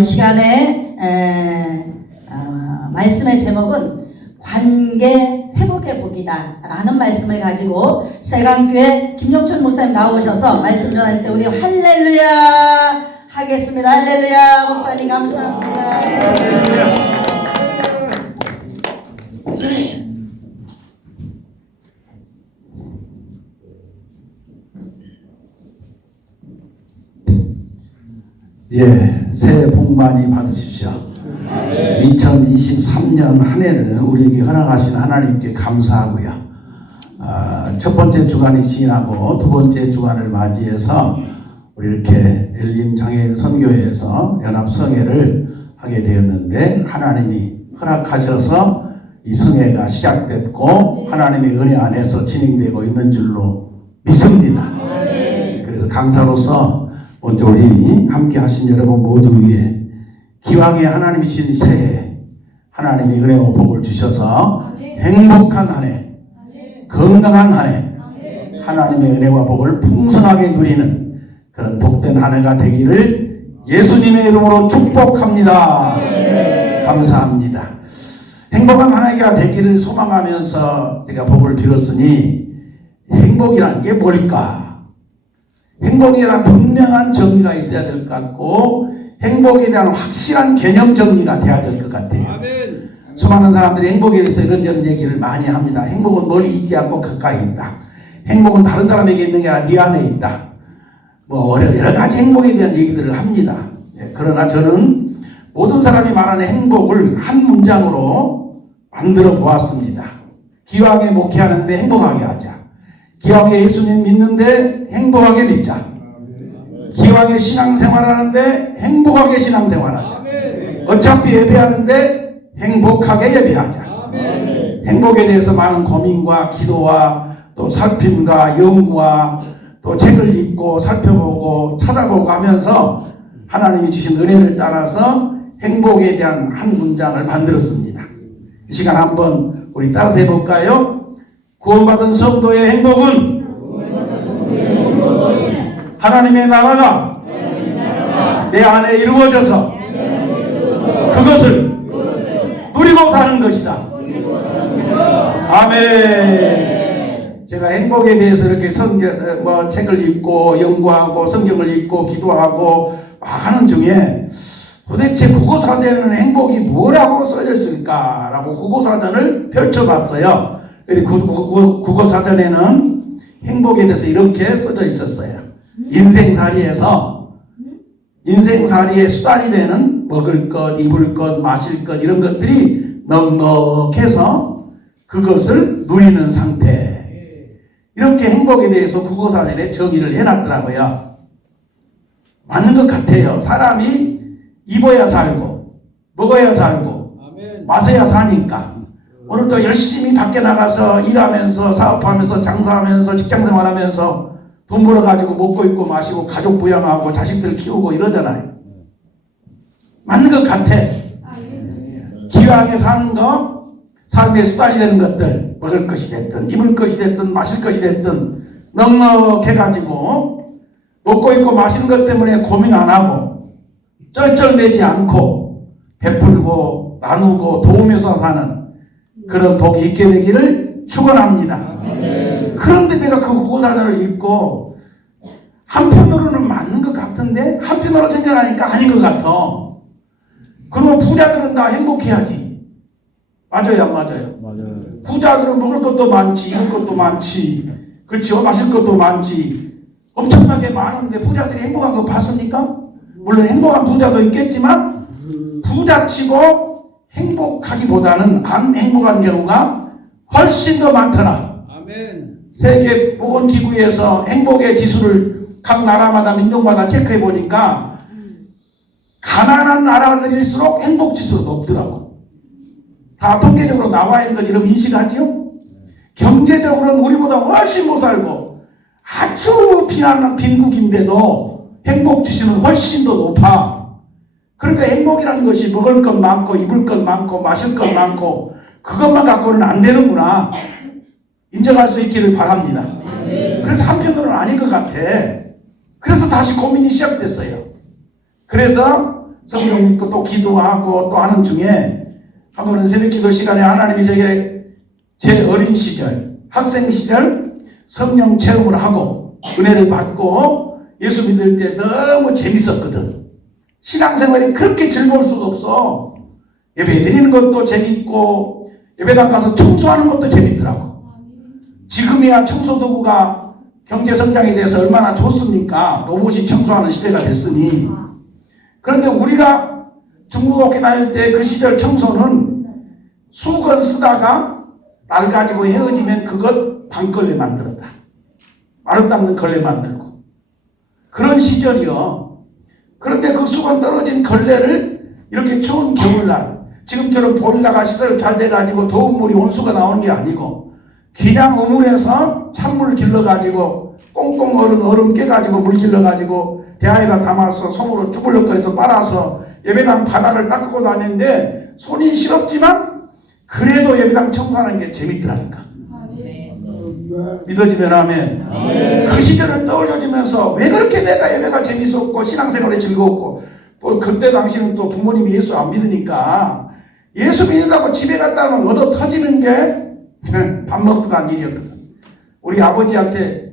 이 시간에 말씀의 제목은 관계 회복의 복이다 라는 말씀을 가지고 세강교회 김용춘 목사님 나오셔서 말씀 전할 때 우리 할렐루야 하겠습니다. 할렐루야. 목사님 감사합니다. 예, 새해 복 많이 받으십시오. 2023년 한 해는 우리에게 허락하신 하나님께 감사하고요. 첫 번째 주간이 지나고 두 번째 주간을 맞이해서 우리 이렇게 엘림 장애인 선교회에서 연합 성회를 하게 되었는데 하나님이 허락하셔서 이 성회가 시작됐고 하나님의 은혜 안에서 진행되고 있는 줄로 믿습니다. 그래서 강사로서 먼저 우리 함께 하신 여러분 모두 위에 기왕에 하나님이 주신 새해 하나님이 은혜와 복을 주셔서 행복한 한 해, 건강한 한 해, 하나님의 은혜와 복을 풍성하게 누리는 그런 복된 한 해가 되기를 예수님의 이름으로 축복합니다. 감사합니다. 행복한 한 해가 되기를 소망하면서 제가 복을 빌었으니 행복이라는 게 뭘까? 행복이란 분명한 정의가 있어야 될 것 같고 행복에 대한 확실한 개념 정리가 돼야 될 것 같아요. 아멘. 수많은 사람들이 행복에 대해서 이런저런 얘기를 많이 합니다. 행복은 멀리 있지 않고 가까이 있다. 행복은 다른 사람에게 있는 게 아니라 네 안에 있다. 뭐 여러 가지 행복에 대한 얘기들을 합니다. 그러나 저는 모든 사람이 말하는 행복을 한 문장으로 만들어 보았습니다. 기왕에 목회하는데 행복하게 하자. 기왕에 예수님 믿는데 행복하게 믿자. 기왕에 신앙생활하는데 행복하게 신앙생활하자. 어차피 예배하는데 행복하게 예배하자. 행복에 대해서 많은 고민과 기도와 또 살핌과 연구와 또 책을 읽고 살펴보고 찾아보고 하면서 하나님이 주신 은혜를 따라서 행복에 대한 한 문장을 만들었습니다. 이 시간 한번 우리 따라서 해볼까요? 구원받은 성도의 행복은 하나님의 나라가 내 안에 이루어져서 그것을 누리고 사는 것이다. 아멘. 제가 행복에 대해서 이렇게 책을 읽고 연구하고 성경을 읽고 기도하고 하는 중에 도대체 국어사전에는 행복이 뭐라고 써졌을까라고 국어사전을 펼쳐봤어요. 국어사전에는 행복에 대해서 이렇게 써져 있었어요. 인생살이에 수단이 되는 먹을 것, 입을 것, 마실 것 이런 것들이 넉넉해서 그것을 누리는 상태. 이렇게 행복에 대해서 국어사전에 정의를 해놨더라고요. 맞는 것 같아요. 사람이 입어야 살고 먹어야 살고 마셔야 사니까 오늘도 열심히 밖에 나가서 일하면서 사업하면서 장사하면서 직장생활하면서 돈 벌어가지고 먹고 입고 마시고 가족 부양하고 자식들 키우고 이러잖아요. 맞는 것 같아. 기왕에 사는 거 삶의 수단이 되는 것들 먹을 것이 됐든 입을 것이 됐든 마실 것이 됐든 넉넉해가지고 먹고 입고 마시는 것 때문에 고민 안 하고 쩔쩔매지 않고 베풀고 나누고 도우면서 사는 그런 복이 있게 되기를 축원합니다. 그런데 내가 그 국어사전을 읽고 한편으로는 맞는 것 같은데 한편으로 생각하니까 아닌 것 같아. 그러면 부자들은 다 행복해야지. 맞아요, 안 맞아요? 맞아요. 부자들은 먹을 것도 많지, 입을 것도 많지, 그렇죠? 마실 것도 많지. 엄청나게 많은데 부자들이 행복한 거 봤습니까? 물론 행복한 부자도 있겠지만 부자치고 행복하기보다는 안 행복한 경우가 훨씬 더 많더라. 아멘. 세계보건기구에서 행복의 지수를 각 나라마다 민족마다 체크해 보니까 가난한 나라들일수록 행복 지수가 높더라고. 다 통계적으로 나와 있는 걸 여러분 인식하지요? 경제적으로는 우리보다 훨씬 못 살고 아주 비난한 빈국인데도 행복 지수는 훨씬 더 높아. 그러니까 행복이라는 것이 먹을 것 많고 입을 것 많고 마실 것 많고 그것만 갖고는 안 되는구나 인정할 수 있기를 바랍니다. 그래서 한편으로는 아닌 것 같아. 그래서 다시 고민이 시작됐어요. 그래서 성경 읽고 또 기도하고 또 하는 중에 한 번은 새벽 기도 시간에 하나님이 제게 제 어린 시절, 학생 시절 성령 체험을 하고 은혜를 받고 예수 믿을 때 너무 재밌었거든. 신앙생활이 그렇게 즐거울 수가 없어. 예배 드리는 것도 재밌고 예배당 가서 청소하는 것도 재밌더라고. 지금이야 청소도구가 경제성장에 대해서 얼마나 좋습니까? 로봇이 청소하는 시대가 됐으니. 그런데 우리가 중국어학교 다닐 때 그 시절 청소는 수건 쓰다가 날 가지고 헤어지면 그것 방걸레 만들었다. 아름답는 걸레 만들고. 그런 시절이요. 그런데 그 수건 떨어진 걸레를 이렇게 추운 겨울날, 지금처럼 보일러가 시설 잘 돼가지고 더운 물이 온수가 나오는 게 아니고 그냥 우물에서 찬물 길러가지고 꽁꽁 얼음 깨가지고 물 길러가지고 대야에다 담아서 손으로 쭈글럭거려서 빨아서 예배당 바닥을 닦고 다니는데 손이 시렵지만 그래도 예배당 청소하는 게 재밌더라니까. 믿어지면 아멘. 그 시절을 떠올려주면서 왜 그렇게 내가 예배가 재밌었고 신앙생활이 즐거웠고 또 그때 당시는 또 부모님이 예수 안 믿으니까 예수 믿는다고 집에 갔다 오면 얻어 터지는 게 밥 먹고 간 일이었거든. 우리 아버지한테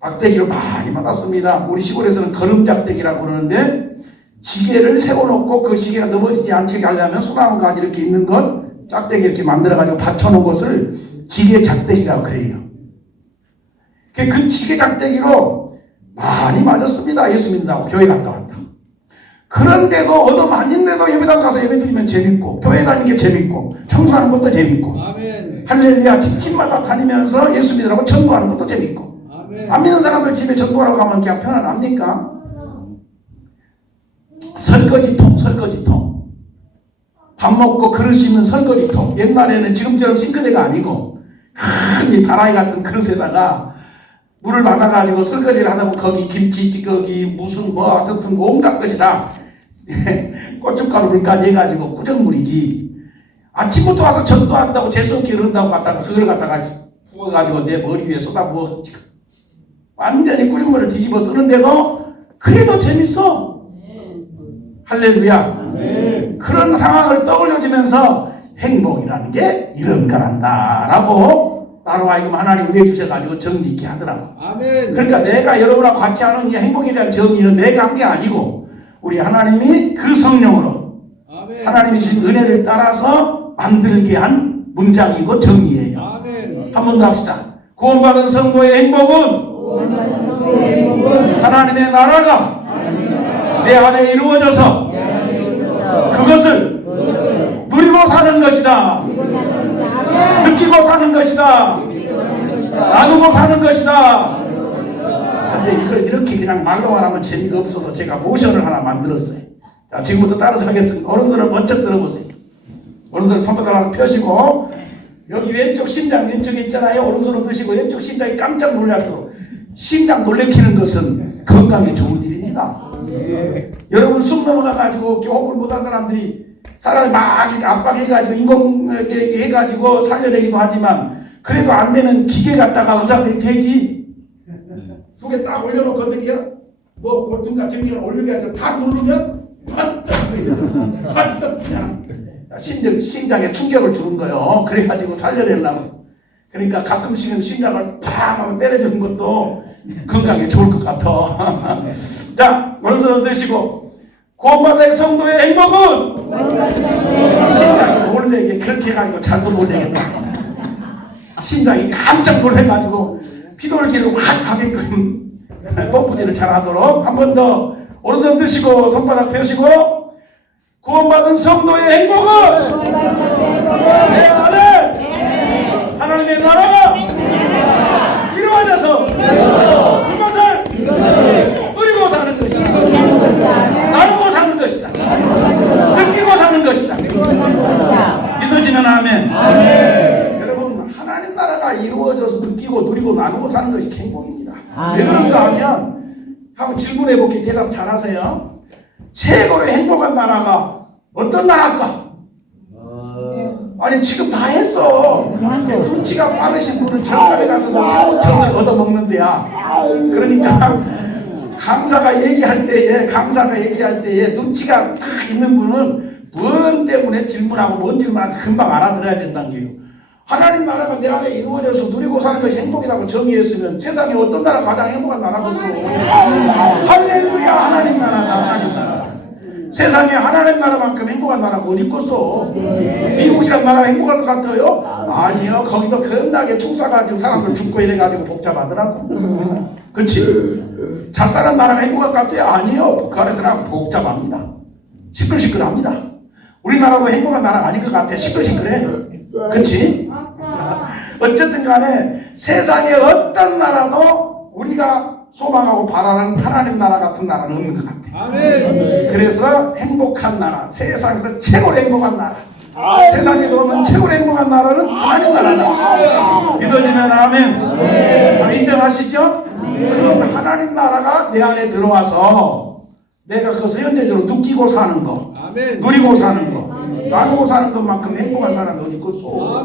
박대기를 많이 받았습니다. 우리 시골에서는 거름작대기라고 그러는데 지게를 세워놓고 그 지게가 넘어지지 않게 하려면 소나무 가지 이렇게 있는 걸 짝대기 이렇게 만들어가지고 받쳐놓은 것을 지게 작대기라고 그래요. 그 지게 작대기로 많이 맞았습니다. 예수 믿는다고 교회 갔다 왔다. 그런데도 얻어 맞는데도 예배당 가서 예배 드리면 재밌고 교회 다니는 게 재밌고 청소하는 것도 재밌고 아멘. 할렐루야 집집마다 다니면서 예수 믿으라고 전도하는 것도 재밌고 아멘. 안 믿는 사람들 집에 전도하러 가면 그냥 편안합니까? 설거지통 밥 먹고 그릇 씻는 설거지통. 옛날에는 지금처럼 싱크대가 아니고 큰 다라이 같은 그릇에다가 물을 받아가지고 설거지를 하다 보면 거기 김치 찌꺼기 무슨 뭐 하여튼 온갖 것이 다 고춧가루 물까지 해가지고 꾸정물이지. 아침부터 와서 전도한다고 제수기 흐른다고 갖다가 그걸 갖다가 부어가지고 내 머리 위에 쏟아부어 완전히 꾸정물을 뒤집어 쓰는데도 그래도 재밌어. 할렐루야. 그런 상황을 떠올려주면서 행복이라는 게 이런 거란다라고 나로 하여금 하나님 은혜 주셔가지고 정리 있게 하더라고. 아멘. 그러니까 내가 여러분하고 같이 하는 이 행복에 대한 정의는 내가 한 게 아니고 우리 하나님이 그 성령으로 아멘. 하나님이 주신 은혜를 따라서 만들게 한 문장이고 정의예요. 한 번 더 합시다. 구원받은 성도의 행복은 하나님의 나라가 내 안에 이루어져서 그것을 누리고 사는 것이다. 느끼고 사는 것이다. 나누고 사는 것이다. 근데 이걸 이렇게 그냥 말로만 하면 재미가 없어서 제가 모션을 하나 만들었어요. 자, 지금부터 따라서 하겠습니다. 오른손을 번쩍 들어보세요. 오른손을 손바닥 하나 펴시고 여기 왼쪽 심장 왼쪽에 있잖아요. 오른손을 드시고 왼쪽 심장이 깜짝 놀라도록. 심장 놀래키는 것은 건강에 좋은 일입니다. 여러분 숨 넘어가가지고 호흡을 못한 사람들이 사람이 막 압박해가지고 인공에 해가지고 살려내기도 하지만 그래도 안 되면 기계 갖다가 의사들이 되지. 두 개 딱 올려놓고 어떻게 뭐 볼튼가 정리를 올리게 하죠. 다 누르면 반떡 그냥 심장에 충격을 주는 거예요. 그래가지고 살려내려고. 그러니까 가끔씩은 심장을 팍 하면 때려주는 것도 건강에 좋을 것 같아. 자, 오른손 드시고 구원받은 성도의 행복은 심장이 놀래게 그렇게 해가지고 잘도 놀래겠다. 심장이 깜짝 놀래가지고 피돌기를 확 하게끔 펌프질을 잘하도록 한 번 더 오른손 드시고 손바닥 펴시고 구원받은 성도의 행복은 내 안에 하나님의 나라가 이루어져서 그것을 누리고 사는 것이다. 나누고 사는 것이다. 느끼고 사는 것이다. 믿어지면 아멘. 여러분 하나님 나라가 이루어져서 느끼고 누리고 나누고 사는 것이 행복입니다. 왜 그런가 하면 한번 질문해 볼게요. 대답 잘하세요. 최고의 행복한 나라가 어떤 나라일까? 아니 지금 다 했어. 눈치가 빠르신 분은 절간에 가서 새로운 젖을 얻어먹는 데야. 그러니까 강사가 얘기할 때에 눈치가 딱 있는 분은 뭔 때문에 질문하고 뭔 질문하고 금방 알아들어야 된다는 게요. 하나님 나라가 내 안에 이루어져서 누리고 사는 것이 행복이라고 정의했으면 세상에 어떤 나라가 가장 행복한 나라겠어? 할렐루야. 하나님 나라다. 하나님 나라. 세상에 하나님 나라만큼 행복한 나라가 어디 있겠어? 미국이란 나라가 행복할 것 같아요? 아니요. 거기도 겁나게 총 쏴가지고 사람들 죽고 이래가지고 복잡하더라고. 그치? 잘 사는 나라가 행복할 것 같아요? 아니요. 북한애들하고 복잡합니다. 시끌시끌합니다. 우리나라도 행복한 나라가 아닌 것 같아. 시끌시끌해. 그치? 어쨌든 간에 세상에 어떤 나라도 우리가 소망하고 바라는 하나님 나라 같은 나라는 없는 것 같아. 그래서 행복한 나라, 세상에서 최고로 행복한 나라, 세상에 들어오면 최고로 행복한 나라는 하나님 나라다. 믿어지면 아멘. 인정하시죠? 그럼 하나님 나라가 내 안에 들어와서 내가 그것을 현재적으로 느끼고 사는 거, 누리고 사는 거, 나누고 사는 것만큼 행복한 사람이 어디 있겠어?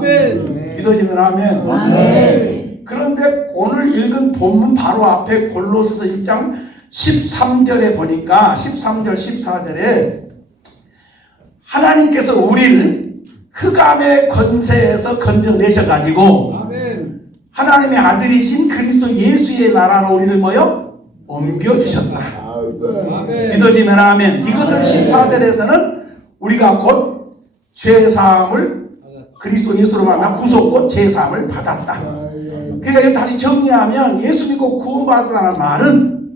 믿어지면 아멘. 그런데 오늘 읽은 본문 바로 앞에 골로새서 1장 13절에 보니까 13절 14절에 하나님께서 우리를 흑암의 권세에서 건져내셔가지고 하나님의 아들이신 그리스도 예수의 나라로 우리를 뭐요? 옮겨주셨다. 믿어지면 아멘. 이것을 14절에서는 우리가 곧 죄사함을 그리스도 예수로 말하면 구속과 죄사함을 받았다. 그러니까 이걸 다시 정리하면 예수 믿고 구원받으라는 말은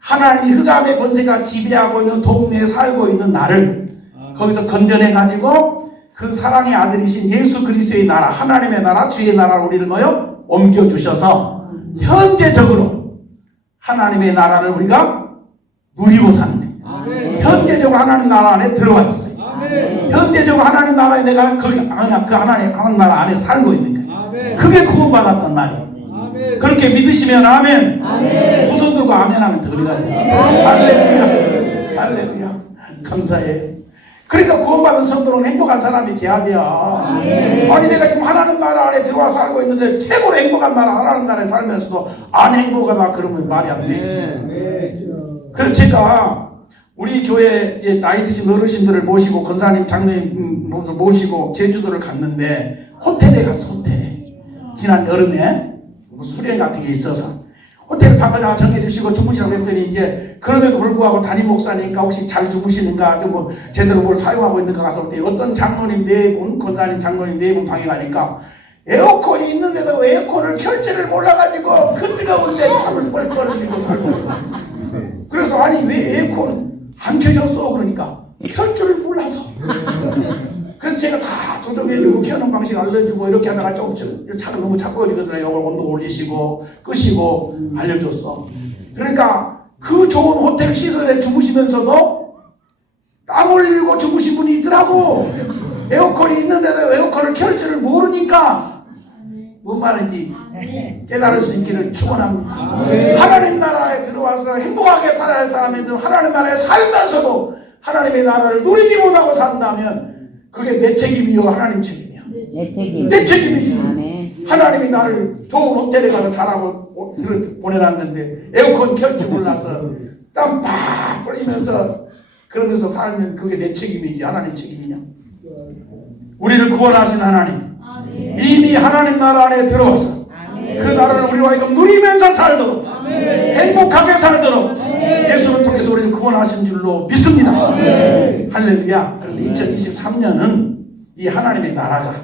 하나님이 흑암의 권세가 지배하고 있는 동네에 살고 있는 나를 거기서 건져내가지고 그 사랑의 아들이신 예수 그리스도의 나라, 하나님의 나라, 주의 나라로 우리를 뭐요? 옮겨주셔서 현재적으로 하나님의 나라를 우리가 누리고 사는 거예요. 현재적으로 하나님 나라 안에 들어와 있어요. 현재적으로 하나님 나라에 내가 그 하나님 나라 안에 살고 있는 거예요. 그게 구원받았단 말이에요. 그렇게 믿으시면 아멘. 두 손 들고 아멘 하면 더 그래가지고 할렐루야. 할렐루야. 감사해. 그러니까 구원받은 성도는 행복한 사람이 돼야 돼요. 아니 내가 지금 하나님 나라 안에 들어와 살고 있는데 최고로 행복한 나라 하나님 나라에 살면서도 안 행복하다 그러면 말이 안 되지. 그래서 제가 우리 교회 나이 드신 어르신들을 모시고 권사님 장로님 모시고 제주도를 갔는데 호텔에 갔어. 호텔에 지난 여름에 수련 같은 게 있어서 호텔 방을 정해주시고 주무시라고 했더니 이제 그럼에도 불구하고 담임 목사니까 혹시 잘 주무시는가 뭐 제대로 뭘 사용하고 있는가 가서 어떤 장로님 4분 권사님 장로님 4분 방에 가니까 에어컨이 있는데도 에어컨을 켤지를 몰라가지고 그 뜨거운데 잠을 뻘뻘 흘리고 살고 그래서 아니 왜 에어컨 안 켜졌어? 그러니까 켤 줄을 몰라서 그래서 제가 다 조정해주고 켜는 방식 알려주고 이렇게 하다가 조금 차가 너무 차가워지거든요. 이걸 온도 올리시고 끄시고 알려줬어. 그러니까 그 좋은 호텔 시설에 주무시면서도 땀 흘리고 주무신 분이 있더라고. 에어컨이 있는데도 에어컨을 켤 줄을 모르니까 뭔 말인지 깨달을 수 있기를 축원합니다. 하나님 나라에 들어와서 행복하게 살아야 할 사람인데 하나님 나라에 살면서도 하나님의 나라를 누리지 못하고 산다면 그게 내 책임이요 하나님 책임이야. 내 책임이지. 아멘. 하나님이 나를 좋은 호텔에 가서 자라고 보내놨는데 에어컨 켤줄 몰라서 땀 팍 흘리면서 그러면서 살면 그게 내 책임이지 하나님 책임이냐. 우리를 구원하신 하나님 이미 하나님 나라 안에 들어와서 그 나라를 우리와 하여금 누리면서 살도록 행복하게 살도록 예수를 통해서 우리를 구원하신 줄로 믿습니다. 할렐루야. 그래서 2023년은 이 하나님의 나라가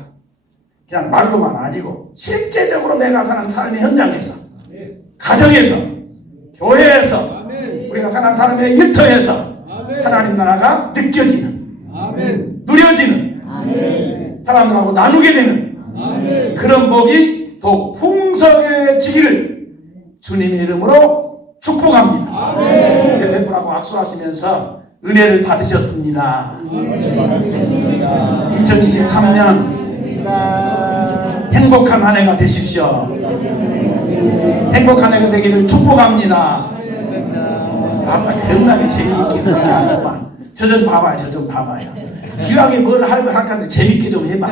그냥 말로만 아니고 실제적으로 내가 사는 삶의 현장에서 가정에서 교회에서 우리가 사는 삶의 일터에서 하나님 나라가 느껴지는 누려지는 사람들하고 나누게 되는 그런 복이 더 풍성해지기를 주님의 이름으로 축복합니다. 베풀하고 악수하시면서 은혜를 받으셨습니다. 2023년 행복한 한 해가 되십시오. 행복한 해가 되기를 축복합니다. 아빠 겁나게 재미있게 하는 저 좀 봐봐요. 저 좀 봐봐요. 기왕에 뭘 할까 재밌게 좀 해봐.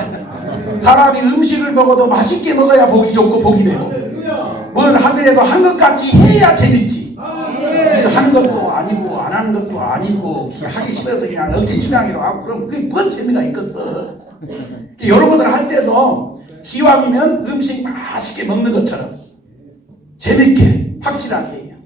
사람이 음식을 먹어도 맛있게 먹어야 복이 좋고 복이 되고 뭘 하더라도 한 것 같이 해야 재밌지. 일을 하는 것도 아니고 안 하는 것도 아니고 하기 싫어서 그냥 억지 춘향이로 하고 그럼 그게 뭔 재미가 있겠어. 여러분들 할 때도 기왕이면 음식 맛있게 먹는 것처럼 재밌게 확실하게 해요.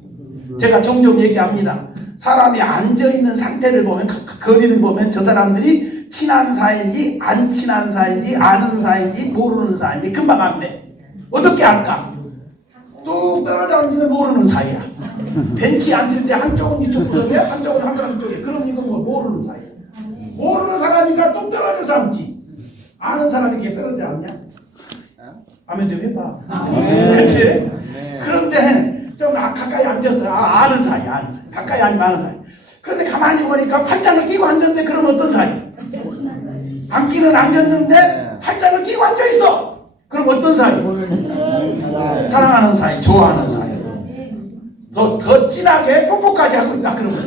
제가 종종 얘기합니다. 사람이 앉아있는 상태를 보면 거리를 보면 저 사람들이 친한 사이인지 안 친한 사이인지 아는 사이인지 모르는 사이인지 금방 안 돼. 어떻게 알까? 뚝 떨어져 앉으면 모르는 사이야. 벤치 앉을 때 한쪽은 이쪽 구석에 한쪽은 한 사람 쪽에. 그럼 이건 뭐 모르는 사이야. 모르는 사람이니까 뚝 떨어져서 앉지. 아는 사람이 이렇게 떨어져 앉냐? 아멘 좀 해봐. 그렇지? 그런데 좀 가까이 앉았어요. 아는 사이. 가까이 앉으면 아는 사이. 그런데 가만히 보니까 팔짱을 끼고 앉았는데 그럼 어떤 사이? 앉기는 앉았는데 팔짱을 끼고 앉아있어. 그럼 어떤 사이? 사랑하는 사이, 좋아하는 사이. 더 진하게 뽀뽀까지 하고 있다. 그러면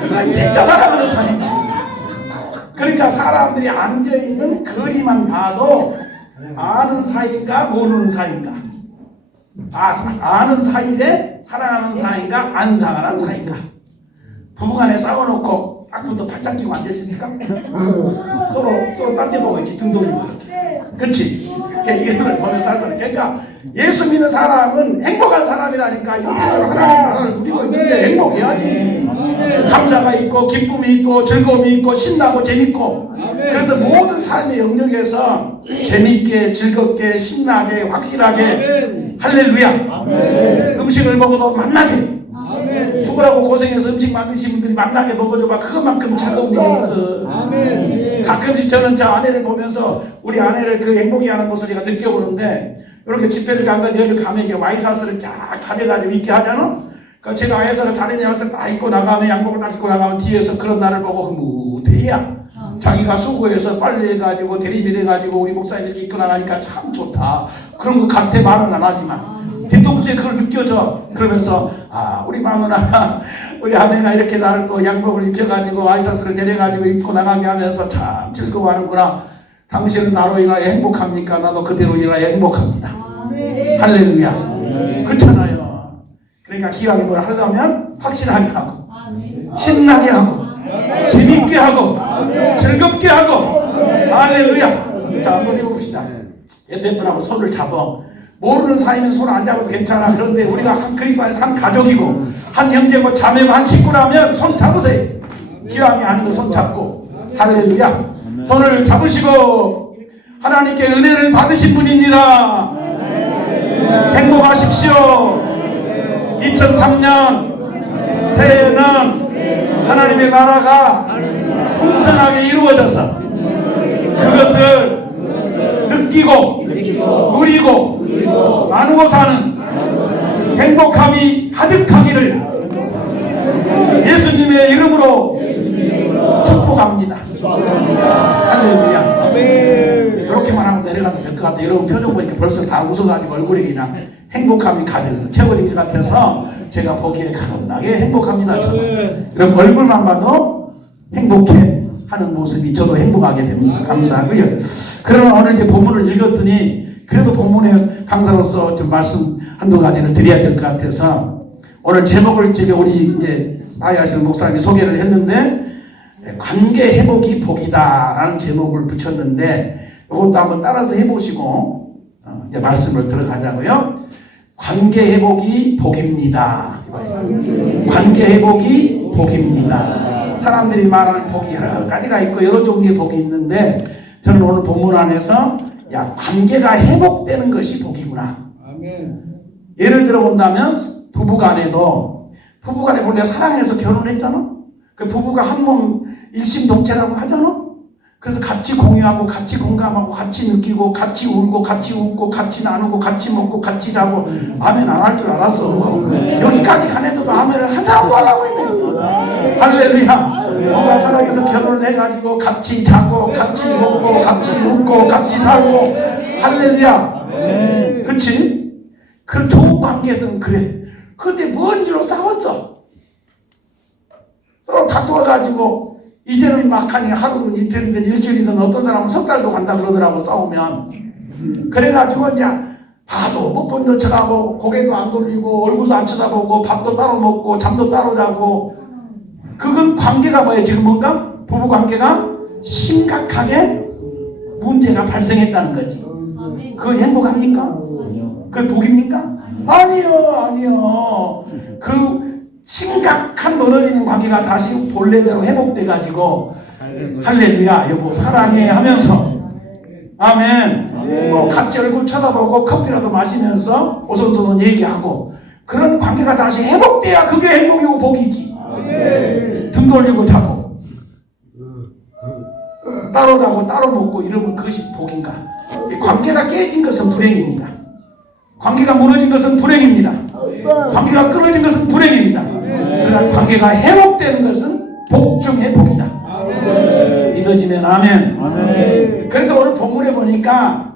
그건 진짜 사랑하는 사이지. 그러니까 사람들이 앉아있는 거리만 봐도 아는 사이인가 모르는 사이인가, 아는 사이인데 사랑하는 사이인가 안 사랑하는 사이인가. 부부간에 싸워놓고 딱부터 팔짱 끼고 앉아있으니까 서로 딴 데 보고 이렇게 등 돌리고 이렇게. 그렇지? 이걸 보면서 하잖아요. 그러니까 예수 믿는 사람은 행복한 사람이라니까. 이대로 하나님 나라를 누리고 있는데 행복해야지. 감사가 있고 기쁨이 있고 즐거움이 있고 신나고 재밌고. 그래서 모든 삶의 영역에서 재밌게 즐겁게 신나게 확실하게 할렐루야. 음식을 먹어도 만나게. 죽으라고 고생해서 음식 만드신 분들이 만나게 먹어줘봐. 그것만큼 즐거운 일이 있어. 가끔씩 저는 저 아내를 보면서 우리 아내를 그 행복해 하는 모습을 제가 느껴보는데, 이렇게 집회를 간다 여기 가면 이게 와이셔츠를 쫙 가져가지고 입게 하잖아. 그러니까 제가 와이셔츠를 다른 여자를 딱 입고 나가면, 양복을 딱 입고 나가면 뒤에서 그런 나를 보고 흐뭇해야 자기가 수고해서 빨래해가지고 대리비해가지고 우리 목사님들이 입고 나가니까 참 좋다. 그런 거 겉에 말은 안 하지만 뒤통수에 그걸 느껴져. 그러면서 우리 마누라 우리 아내가 이렇게 나를 또 양복을 입혀가지고 와이셔츠를 내려가지고 입고 나가게 하면서 참 즐거워하는구나. 당신은 나로 인하여 행복합니까? 나도 그대로 인하여 행복합니다. 할렐루야. 그렇잖아요. 그러니까 기왕에 뭘 하려면 확실하게 하고 신나게 하고 재밌게 하고 즐겁게 하고. 할렐루야. 자, 한번 해봅시다. 옆에 분하고 손을 잡아. 모르는 사이는 손 안 잡아도 괜찮아. 그런데 우리가 한 그리스도 안에서 한 가족이고 한 형제고 자매고 한 식구라면 손 잡으세요. 기왕이 아니고 손 잡고. 할렐루야. 손을 잡으시고 하나님께 은혜를 받으신 분입니다. 행복하십시오. 2003년 새해에는 하나님의 나라가 풍성하게 이루어져서 그것을 느끼고 누리고 나누고 사는 행복함이 가득하기를 예수님의 이름으로 축복합니다. 할렐루야. 이렇게만 하고 내려가면 될 것 같아요. 여러분 표정 보니까 벌써 다 웃어가지고 얼굴이 그냥 행복함이 가득 채워진 것 같아서 제가 보기에 가겁나게 행복합니다. 저는. 여러분 얼굴만 봐도 행복해 하는 모습이 저도 행복하게 됩니다. 감사하고요. 그러면 오늘 이제 본문을 읽었으니 그래도 본문의 강사로서 좀 말씀 한두 가지를 드려야 될 것 같아서 오늘 제목을 제가 우리 이제 사회하시는 목사님이 소개를 했는데, 관계 회복이 복이다라는 제목을 붙였는데 이것도 한번 따라서 해보시고 이제 말씀을 들어가자고요. 관계 회복이 복입니다. 관계 회복이 복입니다. 사람들이 말하는 복이 여러 가지가 있고 여러 종류의 복이 있는데 저는 오늘 본문 안에서 관계가 회복되는 것이 복이구나. 예를 들어 본다면 부부간에도 부부간에 원래 사랑해서 결혼했잖아. 그 부부가 한 몸 일심동체라고 하잖아. 그래서 같이 공유하고 같이 공감하고 같이 느끼고 같이 울고 같이 웃고 같이 나누고 같이 먹고 같이 자고. 아멘 안 할 줄 알았어. 여기까지 가네도 아멘을 한 사람도 안 하고 있네. 할렐루야. 부부가 사랑해서 결혼을 해가지고 같이 자고 같이 먹고 같이 웃고 같이 살고. 할렐루야. 그치? 그 좋은 관계에서는 그래. 근데 뭔지로 싸웠어. 서로 다투어가지고 이제는 막하니 하루든 이틀이든 일주일이든 어떤 사람은 석 달도 간다 그러더라고. 싸우면. 그래가지고 이제 봐도 못 본 척 쳐다보고 고개도 안 돌리고 얼굴도 안 쳐다보고 밥도 따로 먹고 잠도 따로 자고 그건 관계가 뭐예요? 지금 뭔가? 부부 관계가 심각하게 문제가 발생했다는 거지. 그건 행복합니까? 그건 복입니까? 아니요. 그 심각한 멀어지는 관계가 다시 본래대로 회복돼 가지고 할렐루야 여보 사랑해 하면서 아멘. 뭐 같이 얼굴 쳐다보고 커피라도 마시면서 오손도손 얘기하고 그런 관계가 다시 회복돼야 그게 행복이고 복이지. 등 돌리고 자고 따로 자고 따로 먹고 이러면 그것이 복인가? 관계가 깨진 것은 불행입니다. 관계가 무너진 것은 불행입니다. 관계가 끊어진 것은 불행입니다. 그러나 관계가 회복되는 것은 복 중의 복이다. 믿어지면 아멘. 그래서 오늘 본문에 보니까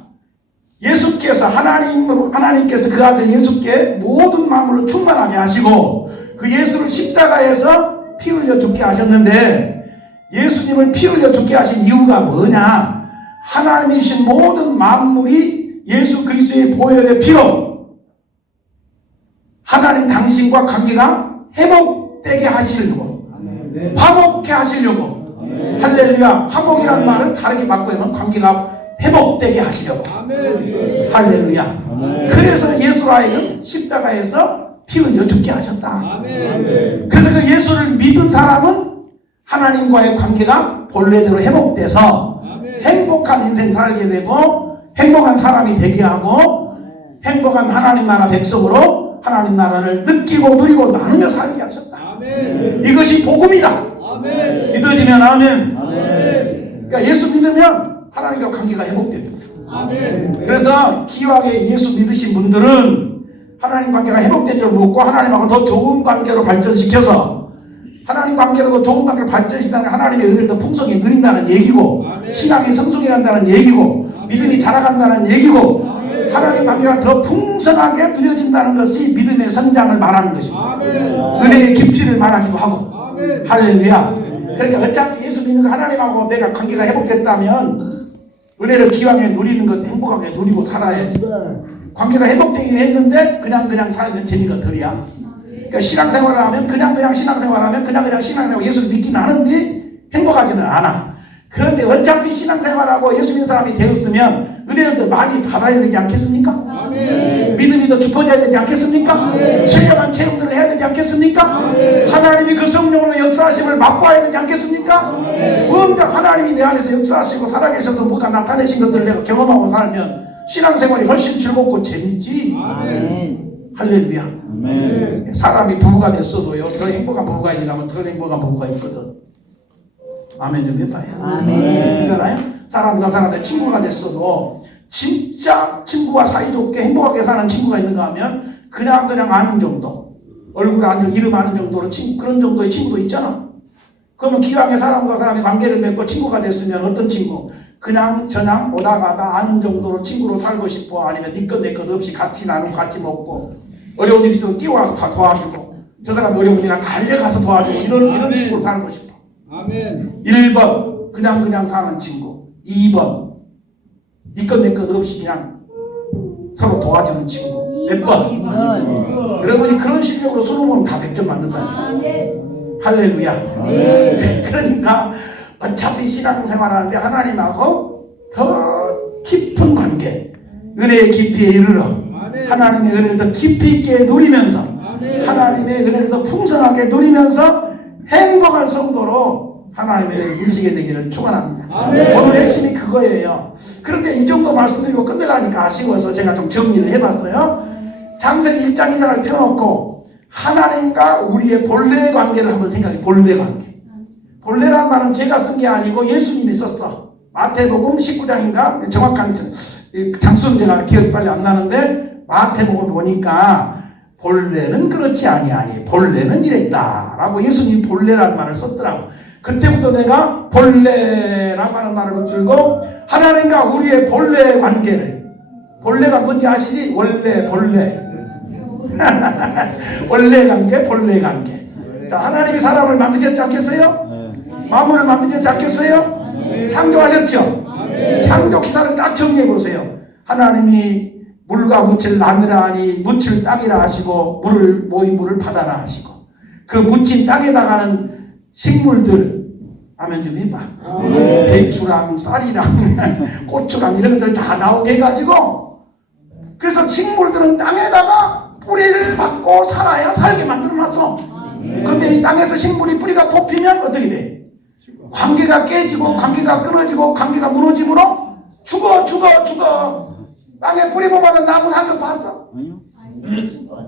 예수께서 하나님께서 그 아들 예수께 모든 만물을 충만하게 하시고 그 예수를 십자가에서 피 흘려 죽게 하셨는데 예수님을 피 흘려 죽게 하신 이유가 뭐냐? 하나님이신 모든 만물이 예수 그리스도의 보혈의 피로 하나님 당신과 관계가 회복되게 하시려고 화목케 하시려고 할렐루야. 화목이라는 말은 다르게 바꾸면 관계가 회복되게 하시려고 할렐루야. 그래서 예수로 하여금 십자가에서 피 흘려 죽게 하셨다. 그래서 그 예수를 믿은 사람은 하나님과의 관계가 본래대로 회복돼서 행복한 인생 살게 되고 행복한 사람이 되게 하고 행복한 하나님 나라 백성으로 하나님 나라를 느끼고 누리고 나누며 살게 하셨다. 이것이 복음이다. 믿어지면 아멘. 그러니까 예수 믿으면 하나님과 관계가 회복됩니다. 그래서 기왕에 예수 믿으신 분들은 하나님 관계가 회복된 줄 묻고 하나님하고 더 좋은 관계로 발전시켜서 하나님 관계로 더 좋은 관계로 발전시키다는 하나님의 은혜를 더 풍성히 누린다는 얘기고 신앙이 성숙해 간다는 얘기고 믿음이 자라간다는 얘기고 하나님 관계가 더 풍성하게 누려진다는 것이 믿음의 성장을 말하는 것입니다. 은혜의 깊이를 말하기도 하고 할렐루야. 그러니까 어차피 예수 믿는 하나님하고 내가 관계가 회복됐다면 은혜를 기왕에 누리는 것 행복하게 누리고 살아야지. 관계가 회복되긴 했는데 그냥 살면 재미가 덜이야. 그러니까 신앙생활을 하면 그냥 신앙생활을 하면 그냥 신앙생활 예수를 믿긴 하는데 행복하지는 않아. 그런데 어차피 신앙생활하고 예수 믿는 사람이 되었으면 은혜를 더 많이 받아야 되지 않겠습니까? 믿음이 더 깊어져야 되지 않겠습니까? 신령한 체험들을 해야 되지 않겠습니까? 하나님이 그 성령으로 역사하심을 맛봐야 되지 않겠습니까? 뭔가 하나님이 내 안에서 역사하시고 살아계셔서 뭐가 나타내신 것들을 내가 경험하고 살면 신앙생활이 훨씬 즐겁고 재밌지. 할렐루야. 사람이 부부가 됐어도요 더 행복한 부부가 있는가 하면 더 행복한 부부가 있거든. 아멘 좀 해봐요. 그러잖아요. 사람과 사람의 친구가 됐어도 진짜 친구와 사이좋게 행복하게 사는 친구가 있는가 하면 그냥 아는 정도 얼굴 아는 이름 아는 정도로 그런 정도의 친구도 있잖아. 그러면 기왕에 사람과 사람의 관계를 맺고 친구가 됐으면 어떤 친구? 그냥 저냥 오다 가다 아는 정도로 친구로 살고 싶어. 아니면 네 것 내 것 없이 같이 나누고 같이 먹고 어려운 일 있어도 뛰어와서 다 도와주고 저 사람 어려운 일이나 달려가서 도와주고 이런 친구로 살고 싶어. 1번 그냥 사는 친구. 2번 네 것 내 것 없이 그냥 서로 도와주는 친구. 몇 번? 여러분이 그런 실력으로 솔로몬은 다 100점 맞는다. 할렐루야. 그러니까 어차피 신앙생활하는데 하나님하고 더 깊은 관계 은혜의 깊이에 이르러 하나님의 은혜를 더 깊이 있게 누리면서 하나님의 은혜를 더 풍성하게 누리면서 행복한 성도로 하나님의 은혜를 누리시게 되기를 축원합니다. 오늘 핵심이 그거예요. 그런데 이 정도 말씀드리고 끝내라니까 아쉬워서 제가 좀 정리를 해봤어요. 창세기 1장 2장을 펴놓고 하나님과 우리의 본래 관계를 한번 생각해. 본래 관계. 본래란 말은 제가 쓴 게 아니고 예수님이 썼어. 마태복음 19장인가 정확한 장수는 제가 기억이 빨리 안 나는데 마태복음 보니까 본래는 그렇지 아니하니 본래는 이랬다라고 예수님이 본래라는 말을 썼더라고. 그때부터 내가 본래라고 하는 말을 붙들고 하나님과 우리의 본래 관계를 본래가 뭔지 아시지? 원래 본래 원래 관계 본래 관계. 자, 하나님이 사람을 만드셨지 않겠어요? 만물을 만드셨지 않겠어요? 창조하셨죠? 창조 기사를 딱 정리해 보세요. 하나님이 물과 묻힐 나느라 하니 묻힐 땅이라 하시고 물을 모인 물을 바다라 하시고 그 묻힌 땅에다가는 식물들 하면 좀 해봐. 배추랑 쌀이랑 고추랑 이런 것들 다 나오게 해가지고 그래서 식물들은 땅에다가 뿌리를 받고 살아야 살게 만들어놨어. 그런데 이 땅에서 식물이 뿌리가 뽑히면 어떻게 돼? 관계가 깨지고 관계가 끊어지고 관계가 무너짐으로 죽어. 땅에 뿌리 뽑아놓은 나무 산 거 봤어?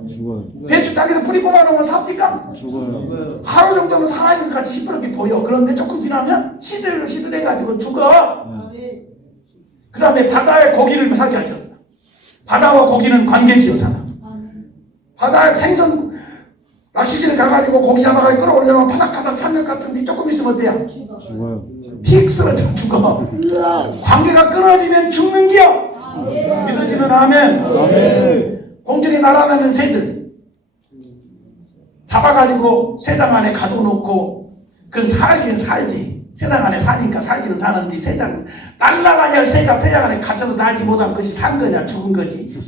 죽어요. 배추 땅에서 뿌리 뽑아놓으면 삽니까? 죽어요. 하루 정도는 살아있는 것 같이 시퍼렇게 보여. 그런데 조금 지나면 시들해가지고 죽어. 그 다음에 바다에 고기를 살게 하셨어. 바다와 고기는 관계지어 살아. 바다에 생선 낚시질 가가지고 고기 잡아가지고 끌어올려놓으면 바닥바닥 산것 같은데 조금 있으면 어때요? 죽어요. 픽 쓰러져 죽어. 관계가 끊어지면 죽는기요. 믿어지면 아멘. 공중에 날아다니는 새들 잡아가지고 새당 안에 가둬놓고 그건 살긴 살지. 새당 안에 사니까 살기는 사는데 새당 날아다닐 새가 새당 안에 갇혀서 날지 못한 것이 산 거냐 죽은 거지.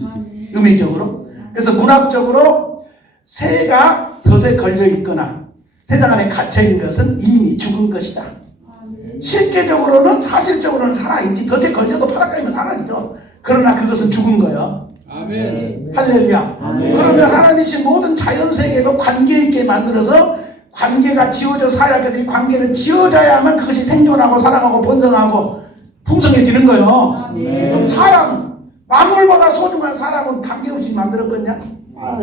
의미적으로. 그래서 문학적으로 새가 덫에 걸려 있거나 새당 안에 갇혀 있는 것은 이미 죽은 것이다. 실제적으로는 사실적으로는 살아있지. 덫에 걸려도 바닥까지만 사라지죠. 그러나 그것은 죽은 거예요. 아멘. 할렐루야. 아멘. 그러면 하나님이 모든 자연세계도 관계 있게 만들어서 관계가 지어져 살아야겠더니 관계를 지어져야만 그것이 생존하고 사랑하고 번성하고 풍성해지는 거예요. 그럼 사람은 만물보다 소중한 사람은 관계없이 만들었거든요.